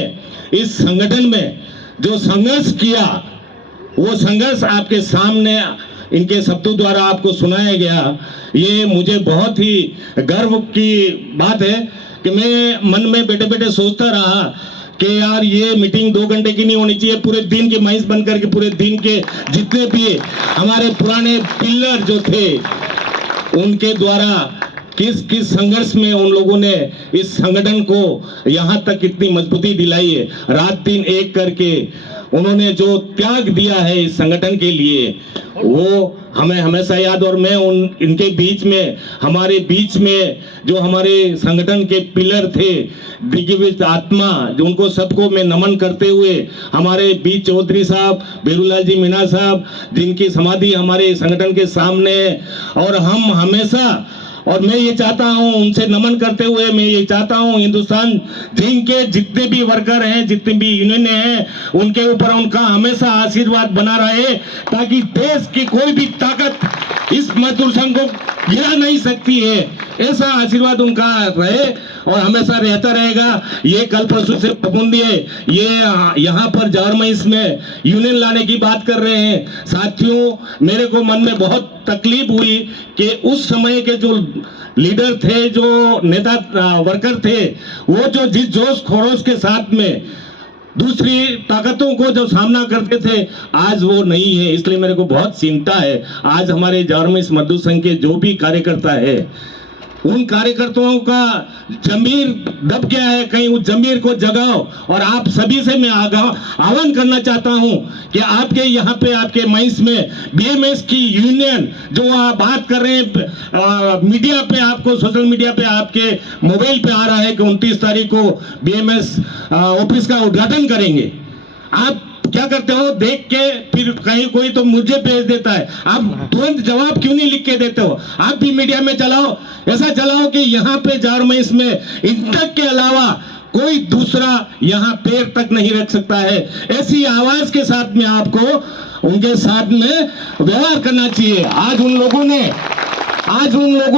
इस संगठन में जो संघर्ष किया, वो संघर्ष आपके सामने इनके शब्दों द्वारा आपको सुनाया गया। ये मुझे बहुत ही गर्व की बात है कि मैं मन में बैठे बैठे सोचता रहा कि यार ये मीटिंग 2 घंटे की नहीं होनी चाहिए, पूरे दिन के माइंस बन करके पूरे दिन के जितने भी हमारे पुराने पिलर जो थे उनके द्वारा किस किस संघर्ष में उन लोगों ने इस संगठन को यहाँ तक इतनी मजबूती दिलाई है, रात दिन एक करके उन्होंने जो त्याग दिया है इस संगठन के लिए वो हमें हमेशा याद। और मैं इनके बीच में, हमारे बीच में जो हमारे संगठन के पिलर थे, दिग्विजय आत्मा, जो उनको सबको मैं नमन करते हुए, हमारे बीच चौधरी साहब, बेरूलाल जी मीणा साहब, जिनकी समाधि हमारे संगठन के सामने है, और हम हमेशा, और मैं ये चाहता हूं उनसे नमन करते हुए, मैं ये चाहता हूं हिंदुस्तान जिंक के जितने भी वर्कर हैं, जितने भी यूनियन हैं, उनके ऊपर उनका हमेशा आशीर्वाद बना रहे, ताकि देश की कोई भी ताकत इस मजदूर संघ को गिरा नहीं सकती है, ऐसा आशीर्वाद उनका रहे और हमेशा रहता रहेगा। ये कल परसों से पाबंदी है, ये यहाँ पर जौहर में यूनियन लाने की बात कर रहे हैं। साथियों, मेरे को मन में बहुत तकलीफ हुई कि उस समय के जो लीडर थे, जो नेता वर्कर थे, वो जो जिस जोश खरोश के साथ में दूसरी ताकतों को जो सामना करते थे, आज वो नहीं है। इसलिए मेरे को बहुत चिंता है। आज हमारे जौहर मजदूर संघ के जो भी कार्यकर्ता है, उन कार्यकर्ताओं का जमीर दब गया है, कहीं उस जमीर को जगाओ। और आप सभी से मैं आह्वान करना चाहता हूं कि आपके यहाँ पे, आपके माइंस में बीएमएस की यूनियन जो आप बात कर रहे हैं, मीडिया पे, आपको सोशल मीडिया पे, आपके मोबाइल पे आ रहा है कि 29 तारीख को बीएमएस ऑफिस का उद्घाटन करेंगे। आप क्या करते हो, देख के फिर कहीं कोई तो मुझे भेज देता है, आप तुरंत जवाब क्यों नहीं लिख के देते हो? आप भी मीडिया में चलाओ, ऐसा चलाओ कि यहाँ पे जौहर में इंटक के अलावा कोई दूसरा यहाँ पैर तक नहीं रख सकता है। ऐसी आवाज के साथ में आपको उनके साथ में व्यवहार करना चाहिए। आज उन लोगों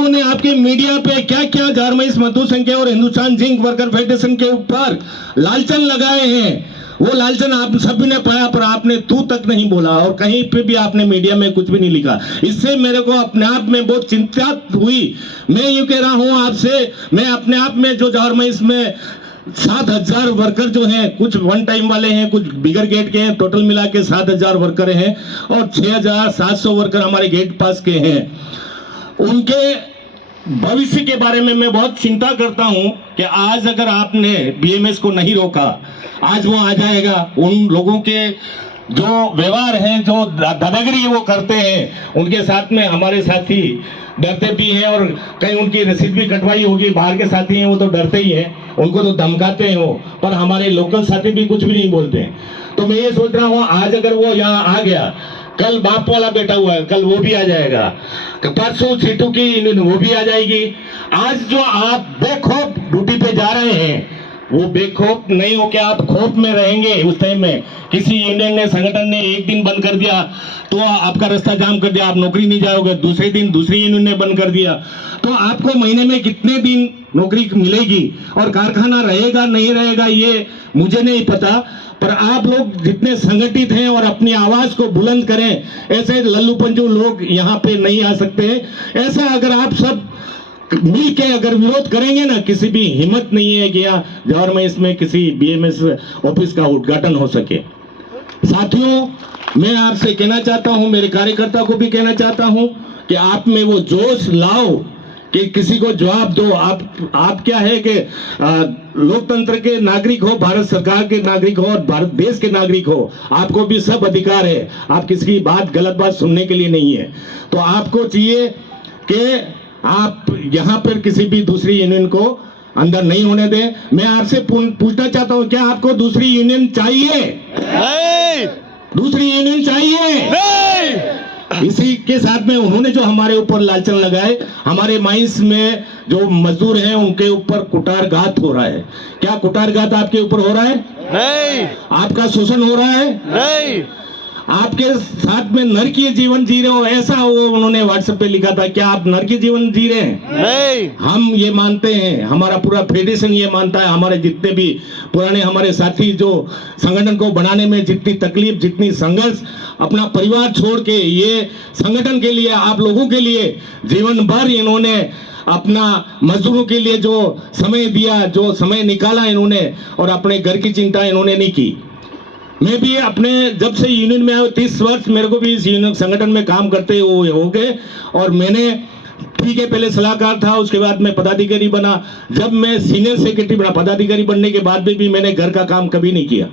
ने आपके मीडिया पे क्या क्या जौहर मजदूर संघ और हिंदुस्तान जिंक वर्कर फेडरेशन के ऊपर लालचन लगाए हैं, वो लालचन आप सभी ने पाया, पर आपने तू तक नहीं बोला और कहीं पे भी आपने मीडिया में कुछ भी नहीं लिखा। इससे मेरे को अपने आप में बहुत चिंता हुई। मैं यूं कह रहा हूं आपसे, मैं अपने आप में जो जौहर में 7,000 वर्कर जो हैं, कुछ वन टाइम वाले हैं, कुछ बिगर गेट के हैं, टोटल मिला के 7,000 वर्कर हैं और 6,700 वर्कर हमारे गेट पास के हैं। उनके भविष्य के बारे में मैं बहुत चिंता करता हूं कि आज अगर आपने बीएमएस को नहीं रोका, आज वो आ जाएगा। उन लोगों के जो व्यवहार है, जो दादागिरी वो करते हैं, उनके साथ में हमारे साथी डरते भी हैं और कहीं उनकी रसीद भी कटवाई होगी। बाहर के साथी हैं वो तो डरते ही हैं, उनको तो धमकाते हैं वो, पर हमारे लोकल साथी भी कुछ भी नहीं बोलते हैं। तो मैं ये सोच रहा हूँ, आज अगर वो यहाँ आ गया, कल बाप वाला बेटा हुआ है, कल वो भी आ जाएगा, परसों सीटू की वो भी आ जाएगी। आज जो आप बेखौफ ड्यूटी पे जा रहे हैं, वो बेखौफ नहीं हो के आप खौफ में रहेंगे। उस टाइम में किसी यूनियन ने, संगठन ने एक दिन बंद कर दिया तो आपका रास्ता जाम कर दिया, आप नौकरी नहीं जाओगे। दूसरे दिन दूसरी यूनियन ने बंद कर दिया तो आपको महीने में कितने दिन नौकरी मिलेगी और कारखाना रहेगा नहीं रहेगा ये मुझे नहीं पता। पर आप लोग जितने संगठित हैं और अपनी आवाज को बुलंद करें, ऐसे लल्लू पंजू लोग यहाँ पे नहीं आ सकते। ऐसा अगर आप सब मिल के अगर विरोध करेंगे ना, किसी भी हिम्मत नहीं है कि यहाँ जौहर में इसमें किसी बीएमएस ऑफिस का उद्घाटन हो सके। साथियों, मैं आपसे कहना चाहता हूं, मेरे कार्यकर्ता को भी कहना चाहता हूं कि आप में वो जोश लाओ कि किसी को जवाब दो। आप क्या है कि लोकतंत्र के नागरिक हो, भारत सरकार के नागरिक हो और भारत देश के नागरिक हो, आपको भी सब अधिकार है। आप किसी की बात, गलत बात सुनने के लिए नहीं है। तो आपको चाहिए कि आप यहाँ पर किसी भी दूसरी यूनियन को अंदर नहीं होने दें। मैं आपसे पूछना चाहता हूँ, क्या आपको दूसरी यूनियन चाहिए? नहीं। दूसरी यूनियन चाहिए? नहीं। इसी के साथ में उन्होंने जो हमारे ऊपर लालचन लगाए, हमारे माइंस में जो मजदूर हैं उनके ऊपर कुटारघात हो रहा है। क्या कुटारघात आपके ऊपर हो रहा है? नहीं। आपका शोषण हो रहा है? नहीं। आपके साथ में नरकीय जीवन जी रहे हो, ऐसा वो उन्होंने व्हाट्सएप पे लिखा था। क्या आप नरकीय जीवन जी रहे हैं? नहीं। हम ये मानते हैं, हमारा पूरा फेडरेशन ये मानता है, हमारे जितने भी पुराने हमारे साथी जो संगठन को बनाने में जितनी तकलीफ, जितनी संघर्ष, अपना परिवार छोड़ के ये संगठन के लिए, आप लोगों के लिए जीवन भर इन्होंने अपना मजदूरों के लिए जो समय दिया, जो समय निकाला इन्होंने, और अपने घर की चिंता इन्होंने नहीं की। मैं भी अपने जब से यूनियन में आया 30 वर्ष मेरे को भी इस यूनियन संगठन में काम करते हुए हो गए, और मैंने ठीक है पहले सलाहकार था, उसके बाद मैं पदाधिकारी बना। जब मैं सीनियर सेक्रेटरी बना, पदाधिकारी बनने के बाद भी मैंने घर का काम कभी नहीं किया,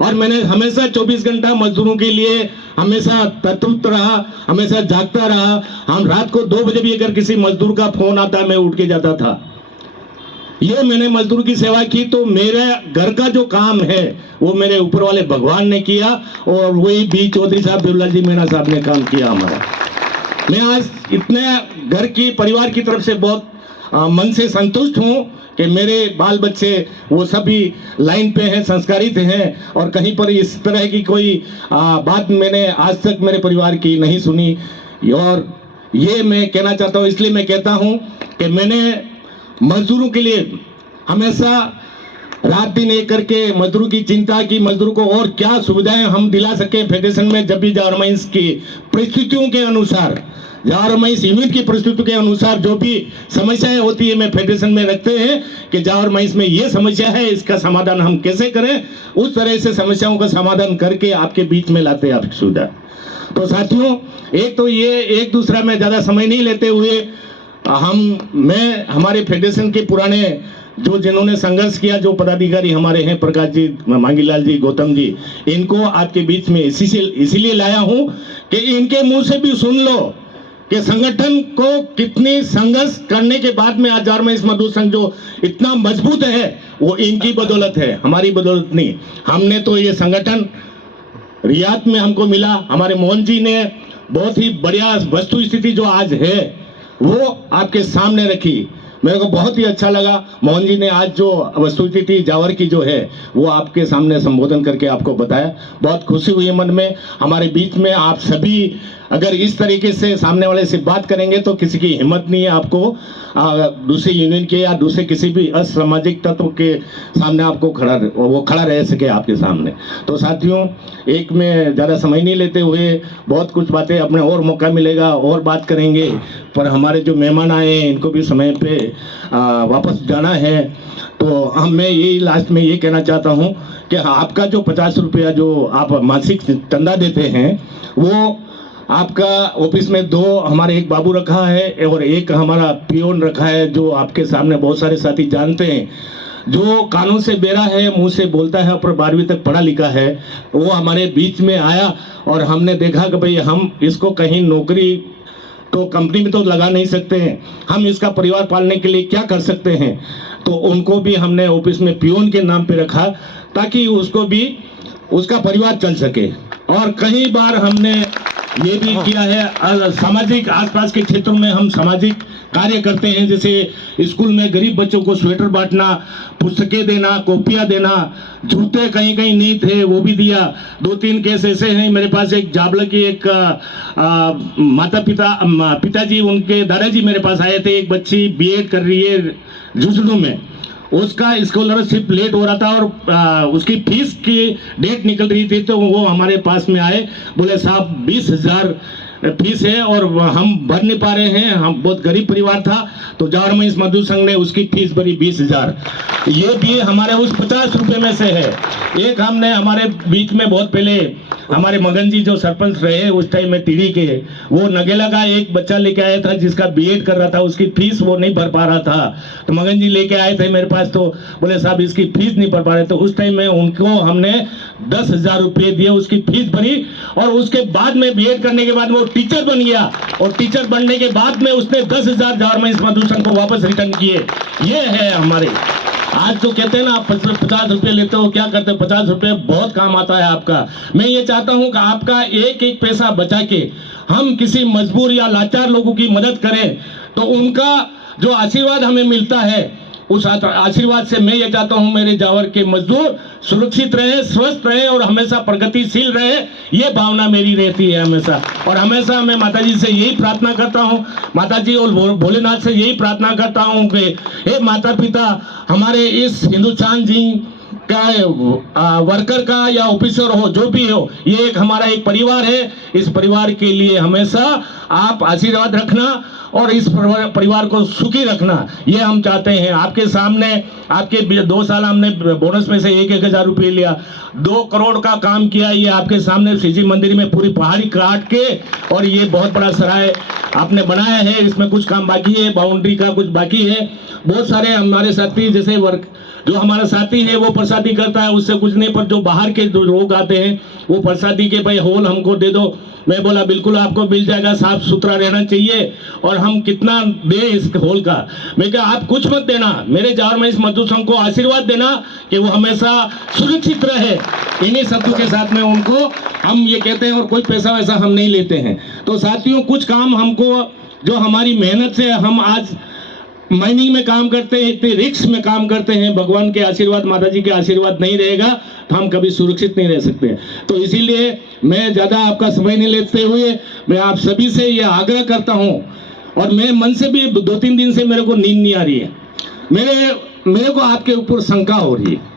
और मैंने हमेशा 24 घंटा मजदूरों के लिए हमेशा तत्पर रहा, हमेशा जागता रहा। हम रात को 2 बजे भी अगर किसी मजदूर का फोन आता मैं उठ के जाता था। ये मैंने मजदूर की सेवा की, तो मेरे घर का जो काम है वो मेरे ऊपर वाले भगवान ने किया, और वही बी चौधरी साहब, देवलाल जी मीणा साहब ने काम किया हमारा। मैं आज इतने घर की परिवार की तरफ से बहुत मन से संतुष्ट हूँ कि मेरे बाल बच्चे वो सभी लाइन पे हैं, संस्कारित हैं, और कहीं पर इस तरह की कोई बात मैंने आज तक मेरे परिवार की नहीं सुनी। और ये मैं कहना चाहता हूँ, इसलिए मैं कहता हूँ कि मैंने मजदूरों के लिए हमेशा रात दिन एक करके मजदूरों की चिंता की, मजदूरों को और क्या सुविधाएं हम दिला सके फेडरेशन में। जब भी जावर माइंस की परिस्थितियों के अनुसार, जावर माइंस यूनिट की परिस्थितियों के अनुसार जो भी समस्याएं होती है, मैं फेडरेशन में रखते हैं कि जावर माइंस में ये समस्या है, इसका समाधान हम कैसे करें, उस तरह से समस्याओं का समाधान करके आपके बीच में लाते हैं आपकी सुविधा। तो साथियों, एक तो ये एक दूसरा में ज्यादा समय नहीं लेते हुए मैं हमारे फेडरेशन के पुराने जो जिन्होंने संघर्ष किया, जो पदाधिकारी हमारे हैं, प्रकाश जी, मांगीलाल जी, गौतम जी, इनको आपके बीच में इसीलिए लाया हूं कि इनके मुंह से भी सुन लो कि संगठन को कितनी संघर्ष करने के बाद में आज जावर माइंस मजदूर संघ जो इतना मजबूत है, वो इनकी बदौलत है, हमारी बदौलत नहीं। हमने तो ये संगठन रियाद में हमको मिला, हमारे मोहन जी ने बहुत ही बढ़िया वस्तु स्थिति जो आज है वो आपके सामने रखी। मेरे को बहुत ही अच्छा लगा, मोहन जी ने आज जो वस्तुस्थिति जावर की जो है वो आपके सामने संबोधन करके आपको बताया। बहुत खुशी हुई मन में। हमारे बीच में आप सभी अगर इस तरीके से सामने वाले से बात करेंगे तो किसी की हिम्मत नहीं है आपको दूसरे यूनियन के या दूसरे किसी भी असामाजिक तत्व के सामने आपको खड़ा रह सके आपके सामने। तो साथियों, एक में ज़्यादा समय नहीं लेते हुए बहुत कुछ बातें अपने और मौका मिलेगा और बात करेंगे, पर हमारे जो मेहमान आए हैं इनको भी समय पे वापस जाना है। तो मैं यही लास्ट में ये कहना चाहता हूँ कि आपका जो 50 रुपया जो आप मासिक चंदा देते हैं वो आपका ऑफिस में 2 हमारे एक बाबू रखा है और एक हमारा पियोन रखा है, जो आपके सामने बहुत सारे साथी जानते हैं, जो कानून से बेरा है, मुंह से बोलता है, पर 12वीं तक पढ़ा लिखा है। वो हमारे बीच में आया और हमने देखा कि भाई हम इसको कहीं नौकरी तो कंपनी में तो लगा नहीं सकते हैं, हम इसका परिवार पालने के लिए क्या कर सकते हैं। तो उनको भी हमने ऑफिस में पियोन के नाम पे रखा ताकि उसको भी उसका परिवार चल सके। और कई बार हमने ये भी किया है, सामाजिक आसपास के क्षेत्रों में हम सामाजिक कार्य करते हैं, जैसे स्कूल में गरीब बच्चों को स्वेटर बांटना, पुस्तकें देना, कॉपियां देना, जूते कहीं कहीं नहीं थे वो भी दिया। 2-3 केस ऐसे हैं मेरे पास। एक जाबला की एक पिताजी, उनके दादाजी मेरे पास आए थे। एक बच्ची बीएड कर रही है झुंझुनू में, उसका स्कॉलरशिप लेट हो रहा था और उसकी फीस की डेट निकल रही थी, तो वो हमारे पास में आए, बोले साहब 20,000 फीस है और हम भर नहीं पा रहे हैं, हम बहुत गरीब परिवार था। तो जावर माइंस मजदूर संघ ने उसकी फीस भरी 20,000। ये भी हमारे उस 50 रुपए में से है। एक हमने हमारे बीच में बहुत पहले हमारे मगन जी जो सरपंच रहे उस टाइम में टीडी के, वो नगेला का एक बच्चा लेके आया था जिसका बीएड कर रहा था, उसकी फीस वो नहीं भर पा रहा था। तो मगन जी लेके आए थे मेरे पास, तो बोले साहब इसकी फीस नहीं भर पा रहे। तो उस टाइम में उनको हमने 10,000 रुपये दिए, उसकी फीस भरी, और उसके बाद में बीएड करने के बाद वो टीचर बन गया, और टीचर बनने के बाद में उसने 10,000 जावर माइंस मजदूर संघ को वापस रिटर्न किए। ये है हमारे। आज तो कहते हैं ना आप 50 रुपये लेते हो, क्या करते हो? 50 रुपये बहुत काम आता है आपका। मैं ये चाहता हूं कि आपका एक एक पैसा बचा के हम किसी मजबूर या लाचार लोगों की मदद करें, तो उनका जो आशीर्वाद हमें मिलता है उस आशीर्वाद से मैं ये चाहता हूं मेरे जावर के मजदूर सुरक्षित रहे, स्वस्थ रहे और हमेशा प्रगतिशील रहे। ये भावना मेरी रहती है हमेशा। और हमेशा मैं माताजी से यही प्रार्थना करता हूं, माताजी और भोलेनाथ से यही प्रार्थना करता हूं कि हे माता पिता, हमारे इस हिंदुस्तान जी का वर्कर का या ऑफिसर हो, जो भी हो, ये एक हमारा एक परिवार है। इस परिवार के लिए हमेशा आप आशीर्वाद रखना और इस परिवार को सुखी रखना, ये हम चाहते हैं। आपके सामने आपके 2 साल हमने बोनस में से 1,000 रुपये लिया, 2 करोड़ का काम किया। ये आपके सामने शिवजी मंदिर में पूरी पहाड़ी काट के, और ये बहुत बड़ा सराय आपने बनाया है। इसमें कुछ काम बाकी है, बाउंड्री का कुछ बाकी है। बहुत सारे हमारे साथी जैसे वर्क जो हमारा साथी है वो प्रसादी करता है, उससे कुछ नहीं, पर जो बाहर के जो लोग आते हैं वो प्रसादी के भाई होल हमको दे दो। मैं बोला बिल्कुल आपको मिल जाएगा, साफ सुथरा रहना चाहिए। और हम कितना दे इस होल का, मैं कहा आप कुछ मत देना, मेरे जावर में इस मजदूर संघ को आशीर्वाद देना कि वो हमेशा सुरक्षित रहे। इन्हीं शब्दों के साथ में उनको हम ये कहते हैं, और कोई पैसा वैसा हम नहीं लेते हैं। तो साथियों, कुछ काम हमको जो हमारी मेहनत से हम आज माइनिंग में काम करते हैं, इतने रिस्क में काम करते हैं, भगवान के आशीर्वाद, माता जी के आशीर्वाद नहीं रहेगा तो हम कभी सुरक्षित नहीं रह सकते। तो इसीलिए मैं ज़्यादा आपका समय नहीं लेते हुए मैं आप सभी से ये आग्रह करता हूँ, और मैं मन से भी 2-3 दिन से मेरे को नींद नहीं आ रही है। मेरे को आपके ऊपर शंका हो रही है,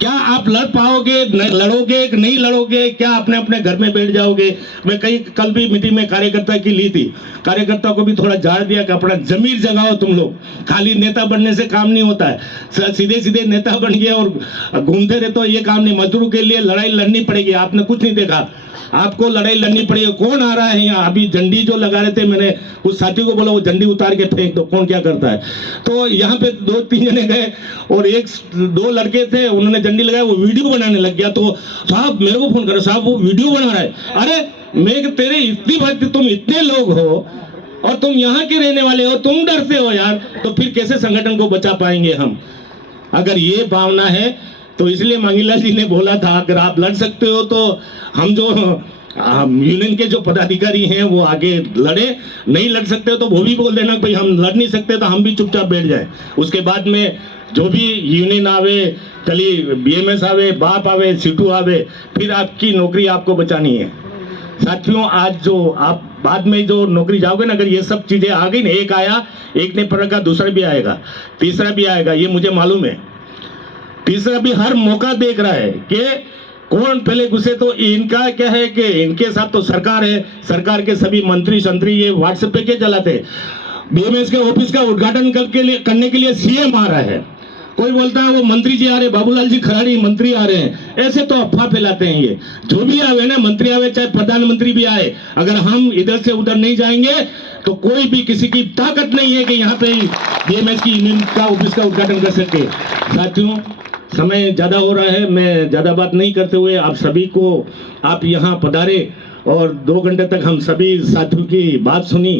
क्या आप लड़ पाओगे, लड़ोगे कि नहीं लड़ोगे, क्या अपने अपने घर में बैठ जाओगे। मैं कल भी मीटिंग में कार्यकर्ता की ली थी, कार्यकर्ता को भी थोड़ा झाड़ दिया कि अपना जमीर जगाओ तुम लोग, खाली नेता बनने से काम नहीं होता है। सीधे सीधे नेता बन गए और घूमते रहे तो ये काम नहीं। मजदूरों के लिए लड़ाई लड़नी पड़ेगी। आपने कुछ नहीं देखा, आपको लड़ाई लड़नी पड़ेगी। कौन आ रहा है यहाँ, अभी झंडी जो लगा रहे थे, मैंने उस साथी को बोला वो झंडी उतार के फेंक दो, कौन क्या करता है। तो यहाँ पे 2-3 जने गए और 1-2 लड़के थे, उन्होंने झंडी लगाया, वो वीडियो बनाने लग गया। तो साहब मेरे को फोन करो, साहब वो वीडियो बना रहा है। अरे मैं तेरे इतनी बात, तुम इतने लोग हो और तुम यहाँ के रहने वाले हो, तुम डरते हो यार, तो फिर कैसे संगठन को बचा पाएंगे हम, अगर ये भावना है। तो इसलिए मांगीलाल जी ने बोला था अगर आप लड़ सकते हो तो हम जो यूनियन के जो पदाधिकारी हैं वो आगे लड़े, नहीं लड़ सकते हो तो वो भी बोल देना भाई हम लड़ नहीं सकते तो हम भी चुपचाप बैठ जाए। उसके बाद में जो भी यूनियन आवे, चली बीएमएस आवे, बाप आवे, सीटू आवे, फिर आपकी नौकरी आपको बचानी है। साथियों, आज जो आप बाद में जो नौकरी जाओगे ना, अगर ये सब चीजें आ गई ना, एक आया, एक ने पर का दूसरा भी आएगा, तीसरा भी आएगा, ये मुझे मालूम है। तीसरा भी हर मौका देख रहा है कि कौन पहले घुसे। तो इनका क्या है कि इनके साथ तो सरकार है, सरकार के सभी मंत्री संतरी ये व्हाट्सएप पे क्या चलाते, बीएमएस के ऑफिस का उद्घाटन करने के लिए सीएम आ रहा है, कोई बोलता है वो मंत्री जी आ रहे, बाबूलाल जी खराड़ी मंत्री आ रहे हैं, ऐसे तो अफवाह फैलाते हैं। ये जो भी आवे ना, मंत्री आवे चाहे प्रधानमंत्री भी आए, अगर हम इधर से उधर नहीं जाएंगे तो कोई भी किसी की ताकत नहीं है कि यहाँ पे बीएमएस की यूनियन का ऑफिस का उद्घाटन कर सके। साथियों, समय ज़्यादा हो रहा है, मैं ज़्यादा बात नहीं करते हुए आप सभी को, आप यहाँ पधारे और 2 घंटे तक हम सभी साथियों की बात सुनी,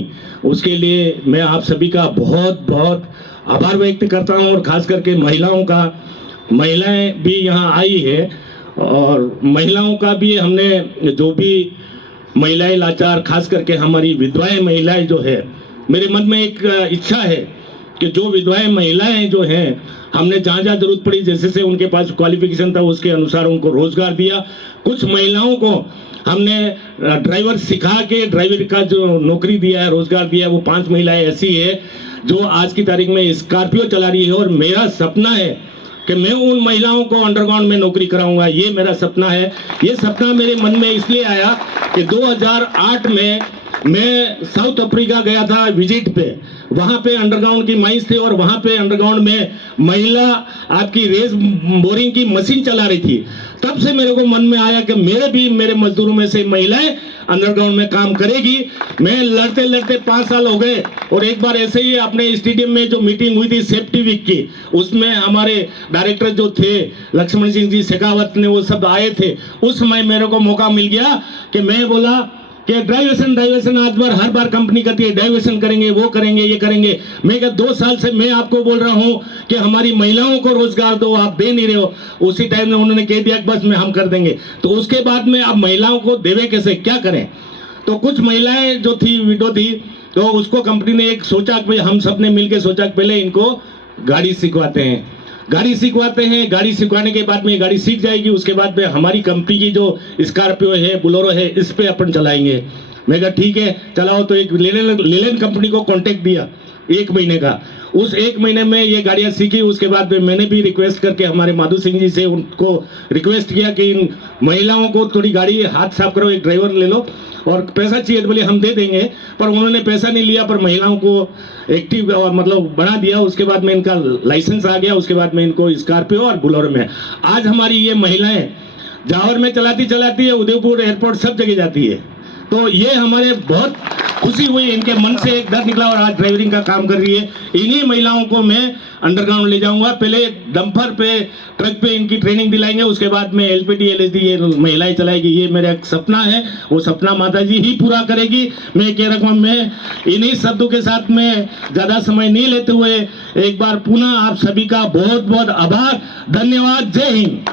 उसके लिए मैं आप सभी का बहुत बहुत आभार व्यक्त करता हूँ। और खास करके महिलाओं का, महिलाएं भी यहाँ आई है और महिलाओं का भी हमने, जो भी महिलाएं लाचार, खास करके हमारी विधवाएं महिलाएं जो है, मेरे मन में एक इच्छा है कि जो विधवाएं महिलाएं जो हैं, हमने जहाँ जहाँ जरूरत पड़ी, जैसे से उनके पास क्वालिफिकेशन था उसके अनुसार उनको रोजगार दिया। कुछ महिलाओं को हमने ड्राइवर सिखा के ड्राइवर का जो नौकरी दिया है, रोजगार दिया है। वो 5 महिलाएं ऐसी है जो आज की तारीख में स्कॉर्पियो चला रही है, और मेरा सपना है कि मैं उन महिलाओं को अंडरग्राउंड में नौकरी कराऊंगा। ये मेरा सपना है। ये सपना मेरे मन में इसलिए आया कि 2008 में मैं साउथ अफ्रीका गया था विजिट पे, वहां पे अंडरग्राउंड की माइंस थी और वहां पे अंडरग्राउंड में महिला आपकी रेस बोरिंग की मशीन चला रही थी। तब से मेरे को मन में आया कि मेरे मजदूरों में से महिलाएं अंडरग्राउंड में काम करेगी। मैं लड़ते लड़ते 5 साल हो गए, और एक बार ऐसे ही अपने स्टेडियम में जो मीटिंग हुई थी सेफ्टी वीक की, उसमें हमारे डायरेक्टर जो थे लक्ष्मण सिंह जी शेखावत ने, वो सब आए थे। उस समय मेरे को मौका मिल गया कि मैं बोला कि डाइवर्सन आज बार हर बार कंपनी कहती है डाइवर्सन करेंगे, वो करेंगे, ये करेंगे। मैं क्या 2 साल से मैं आपको बोल रहा हूं कि हमारी महिलाओं को रोजगार दो, आप दे नहीं रहे हो। उसी टाइम में उन्होंने कह दिया कि बस में हम कर देंगे। तो उसके बाद में अब महिलाओं को देवे कैसे, क्या करें। तो कुछ महिलाएं जो थी, विडो थी, तो उसको कंपनी ने एक सोचा कि हम सब ने मिलकर सोचा कि पहले इनको गाड़ी सिखवाते हैं। गाड़ी सिखवाने के बाद में गाड़ी सीख जाएगी, उसके बाद में हमारी कंपनी की जो स्कॉर्पियो है, बोलेरो है, इस पे अपन चलाएंगे। मैं कहा ठीक है चलाओ। तो एक लेलन कंपनी को कांटेक्ट दिया 1 महीने का, उस 1 महीने में ये गाड़ियां सीखी। उसके बाद में मैंने भी रिक्वेस्ट करके हमारे माधु सिंह जी से उनको रिक्वेस्ट किया कि इन महिलाओं को थोड़ी गाड़ी हाथ साफ करो, एक ड्राइवर ले लो, और पैसा चाहिए तो बोले हम दे देंगे, पर उन्होंने पैसा नहीं लिया, पर महिलाओं को एक्टिव मतलब बना दिया। उसके बाद में इनका लाइसेंस आ गया। उसके बाद में इनको स्कॉर्पियो और बोलेरो में आज हमारी ये महिलाएं जावर में चलाती चलाती है, उदयपुर एयरपोर्ट सब जगह जाती है। तो ये हमारे बहुत खुशी हुई, इनके मन से एक डर निकला और आज ड्राइवरिंग का काम कर रही है। इन्हीं महिलाओं को मैं अंडरग्राउंड ले जाऊंगा, पहले डंपर पे ट्रक पे इनकी ट्रेनिंग दिलाएंगे, उसके बाद में एलपीटी एलएसडी ये महिलाएं चलाएगी। ये मेरा एक सपना है, वो सपना माता जी ही पूरा करेगी। मैं कह रहा हूँ, मैं इन्हीं शब्दों के साथ में ज्यादा समय नहीं लेते हुए एक बार पुनः आप सभी का बहुत बहुत आभार, धन्यवाद, जय हिंद।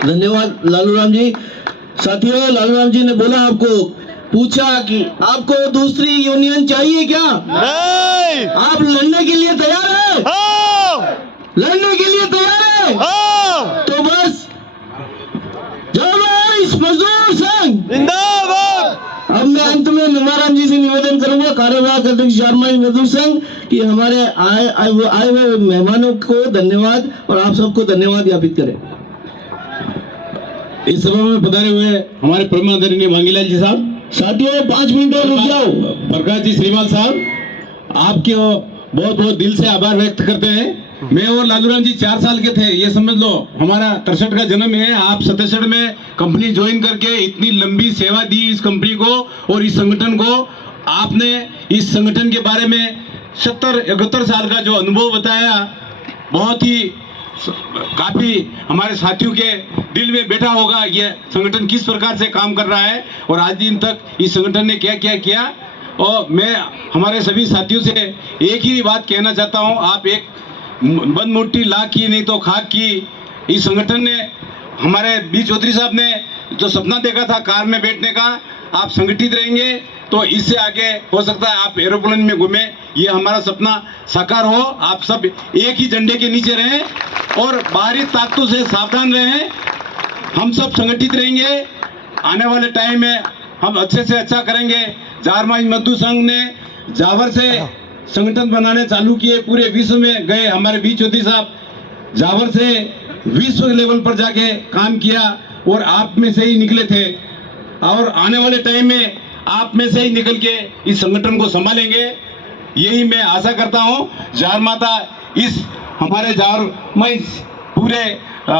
धन्यवाद लालू राम जी। साथियों, लालू राम जी ने बोला, आपको पूछा कि आपको दूसरी यूनियन चाहिए क्या? नहीं। आप लड़ने के लिए तैयार है? हाँ। लड़ने के लिए तैयार है? हाँ। तो बस इस मजदूर संघ जिंदाबाद। अब मैं अंत में मेमाराम जी से निवेदन करूंगा, कार्यवाहक अध्यक्ष झारमाई मजदूर संघ, कि हमारे आए हुए मेहमानों को धन्यवाद और आप सबको धन्यवाद ज्ञापित करें। इस सभा में पधारे हुए हमारे परम आदरणीय मांगीलाल जी साहब, साथियों 5 मिनट और रुक जाओ। प्रकाश जी श्रीवाल साहब, आपके बहुत बहुत दिल से आभार व्यक्त करते हैं। मैं और लालू राम जी 4 साल के थे, ये समझ लो हमारा 63 का जन्म है। आप 67 में कंपनी ज्वाइन करके इतनी लंबी सेवा दी इस कंपनी को और इस संगठन को। आपने इस संगठन के बारे में 70-71 साल का जो अनुभव बताया, बहुत ही काफी हमारे साथियों के दिल में बैठा होगा ये संगठन किस प्रकार से काम कर रहा है और आज दिन तक इस संगठन ने क्या क्या किया। और मैं हमारे सभी साथियों से एक ही बात कहना चाहता हूं, आप एक बंद मुट्ठी लाख की नहीं तो खाक की। इस संगठन ने, हमारे बी चौधरी साहब ने जो सपना देखा था कार में बैठने का, आप संगठित रहेंगे तो इससे आगे हो सकता है आप एरोप्लेन में घूमे। ये हमारा सपना साकार हो। आप सब एक ही झंडे के नीचे रहें और बाहरी ताकतों से सावधान रहें। हम सब संगठित रहेंगे। आने वाले टाइम में हम अच्छे से अच्छा करेंगे। झारमाई मजदूर संघ ने जावर से संगठन बनाने चालू किए, पूरे विश्व में गए। हमारे बी चौधरी साहब जावर से विश्व लेवल पर जाके काम किया और आप में से ही निकले थे और आने वाले टाइम में आप में से ही निकल के इस संगठन को संभालेंगे, यही मैं आशा करता हूं। जार माता इस हमारे झारमाई पूरे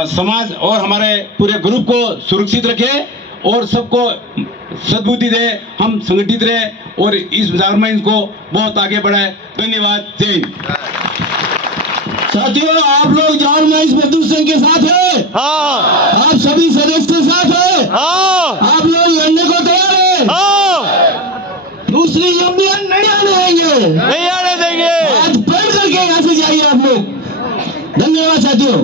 समाज और हमारे पूरे ग्रुप को सुरक्षित रखे और सबको सद्बुद्धि दे, हम संगठित रहे और इस झारमाई को बहुत आगे बढ़ाए। धन्यवाद, जय हिंद। साथियों, आप लोग झारमाई मजदूर संघ के साथ हैं? हाँ। आप सभी सदस्य के साथ हैं? हाँ। आप लोग लड़ने को तैयार हैं? हाँ। दूसरी यूनियन नहीं आने देंगे, नहीं आने देंगे। आज बढ़ करके यहाँ से जाइए आप लोग। धन्यवाद साथियों।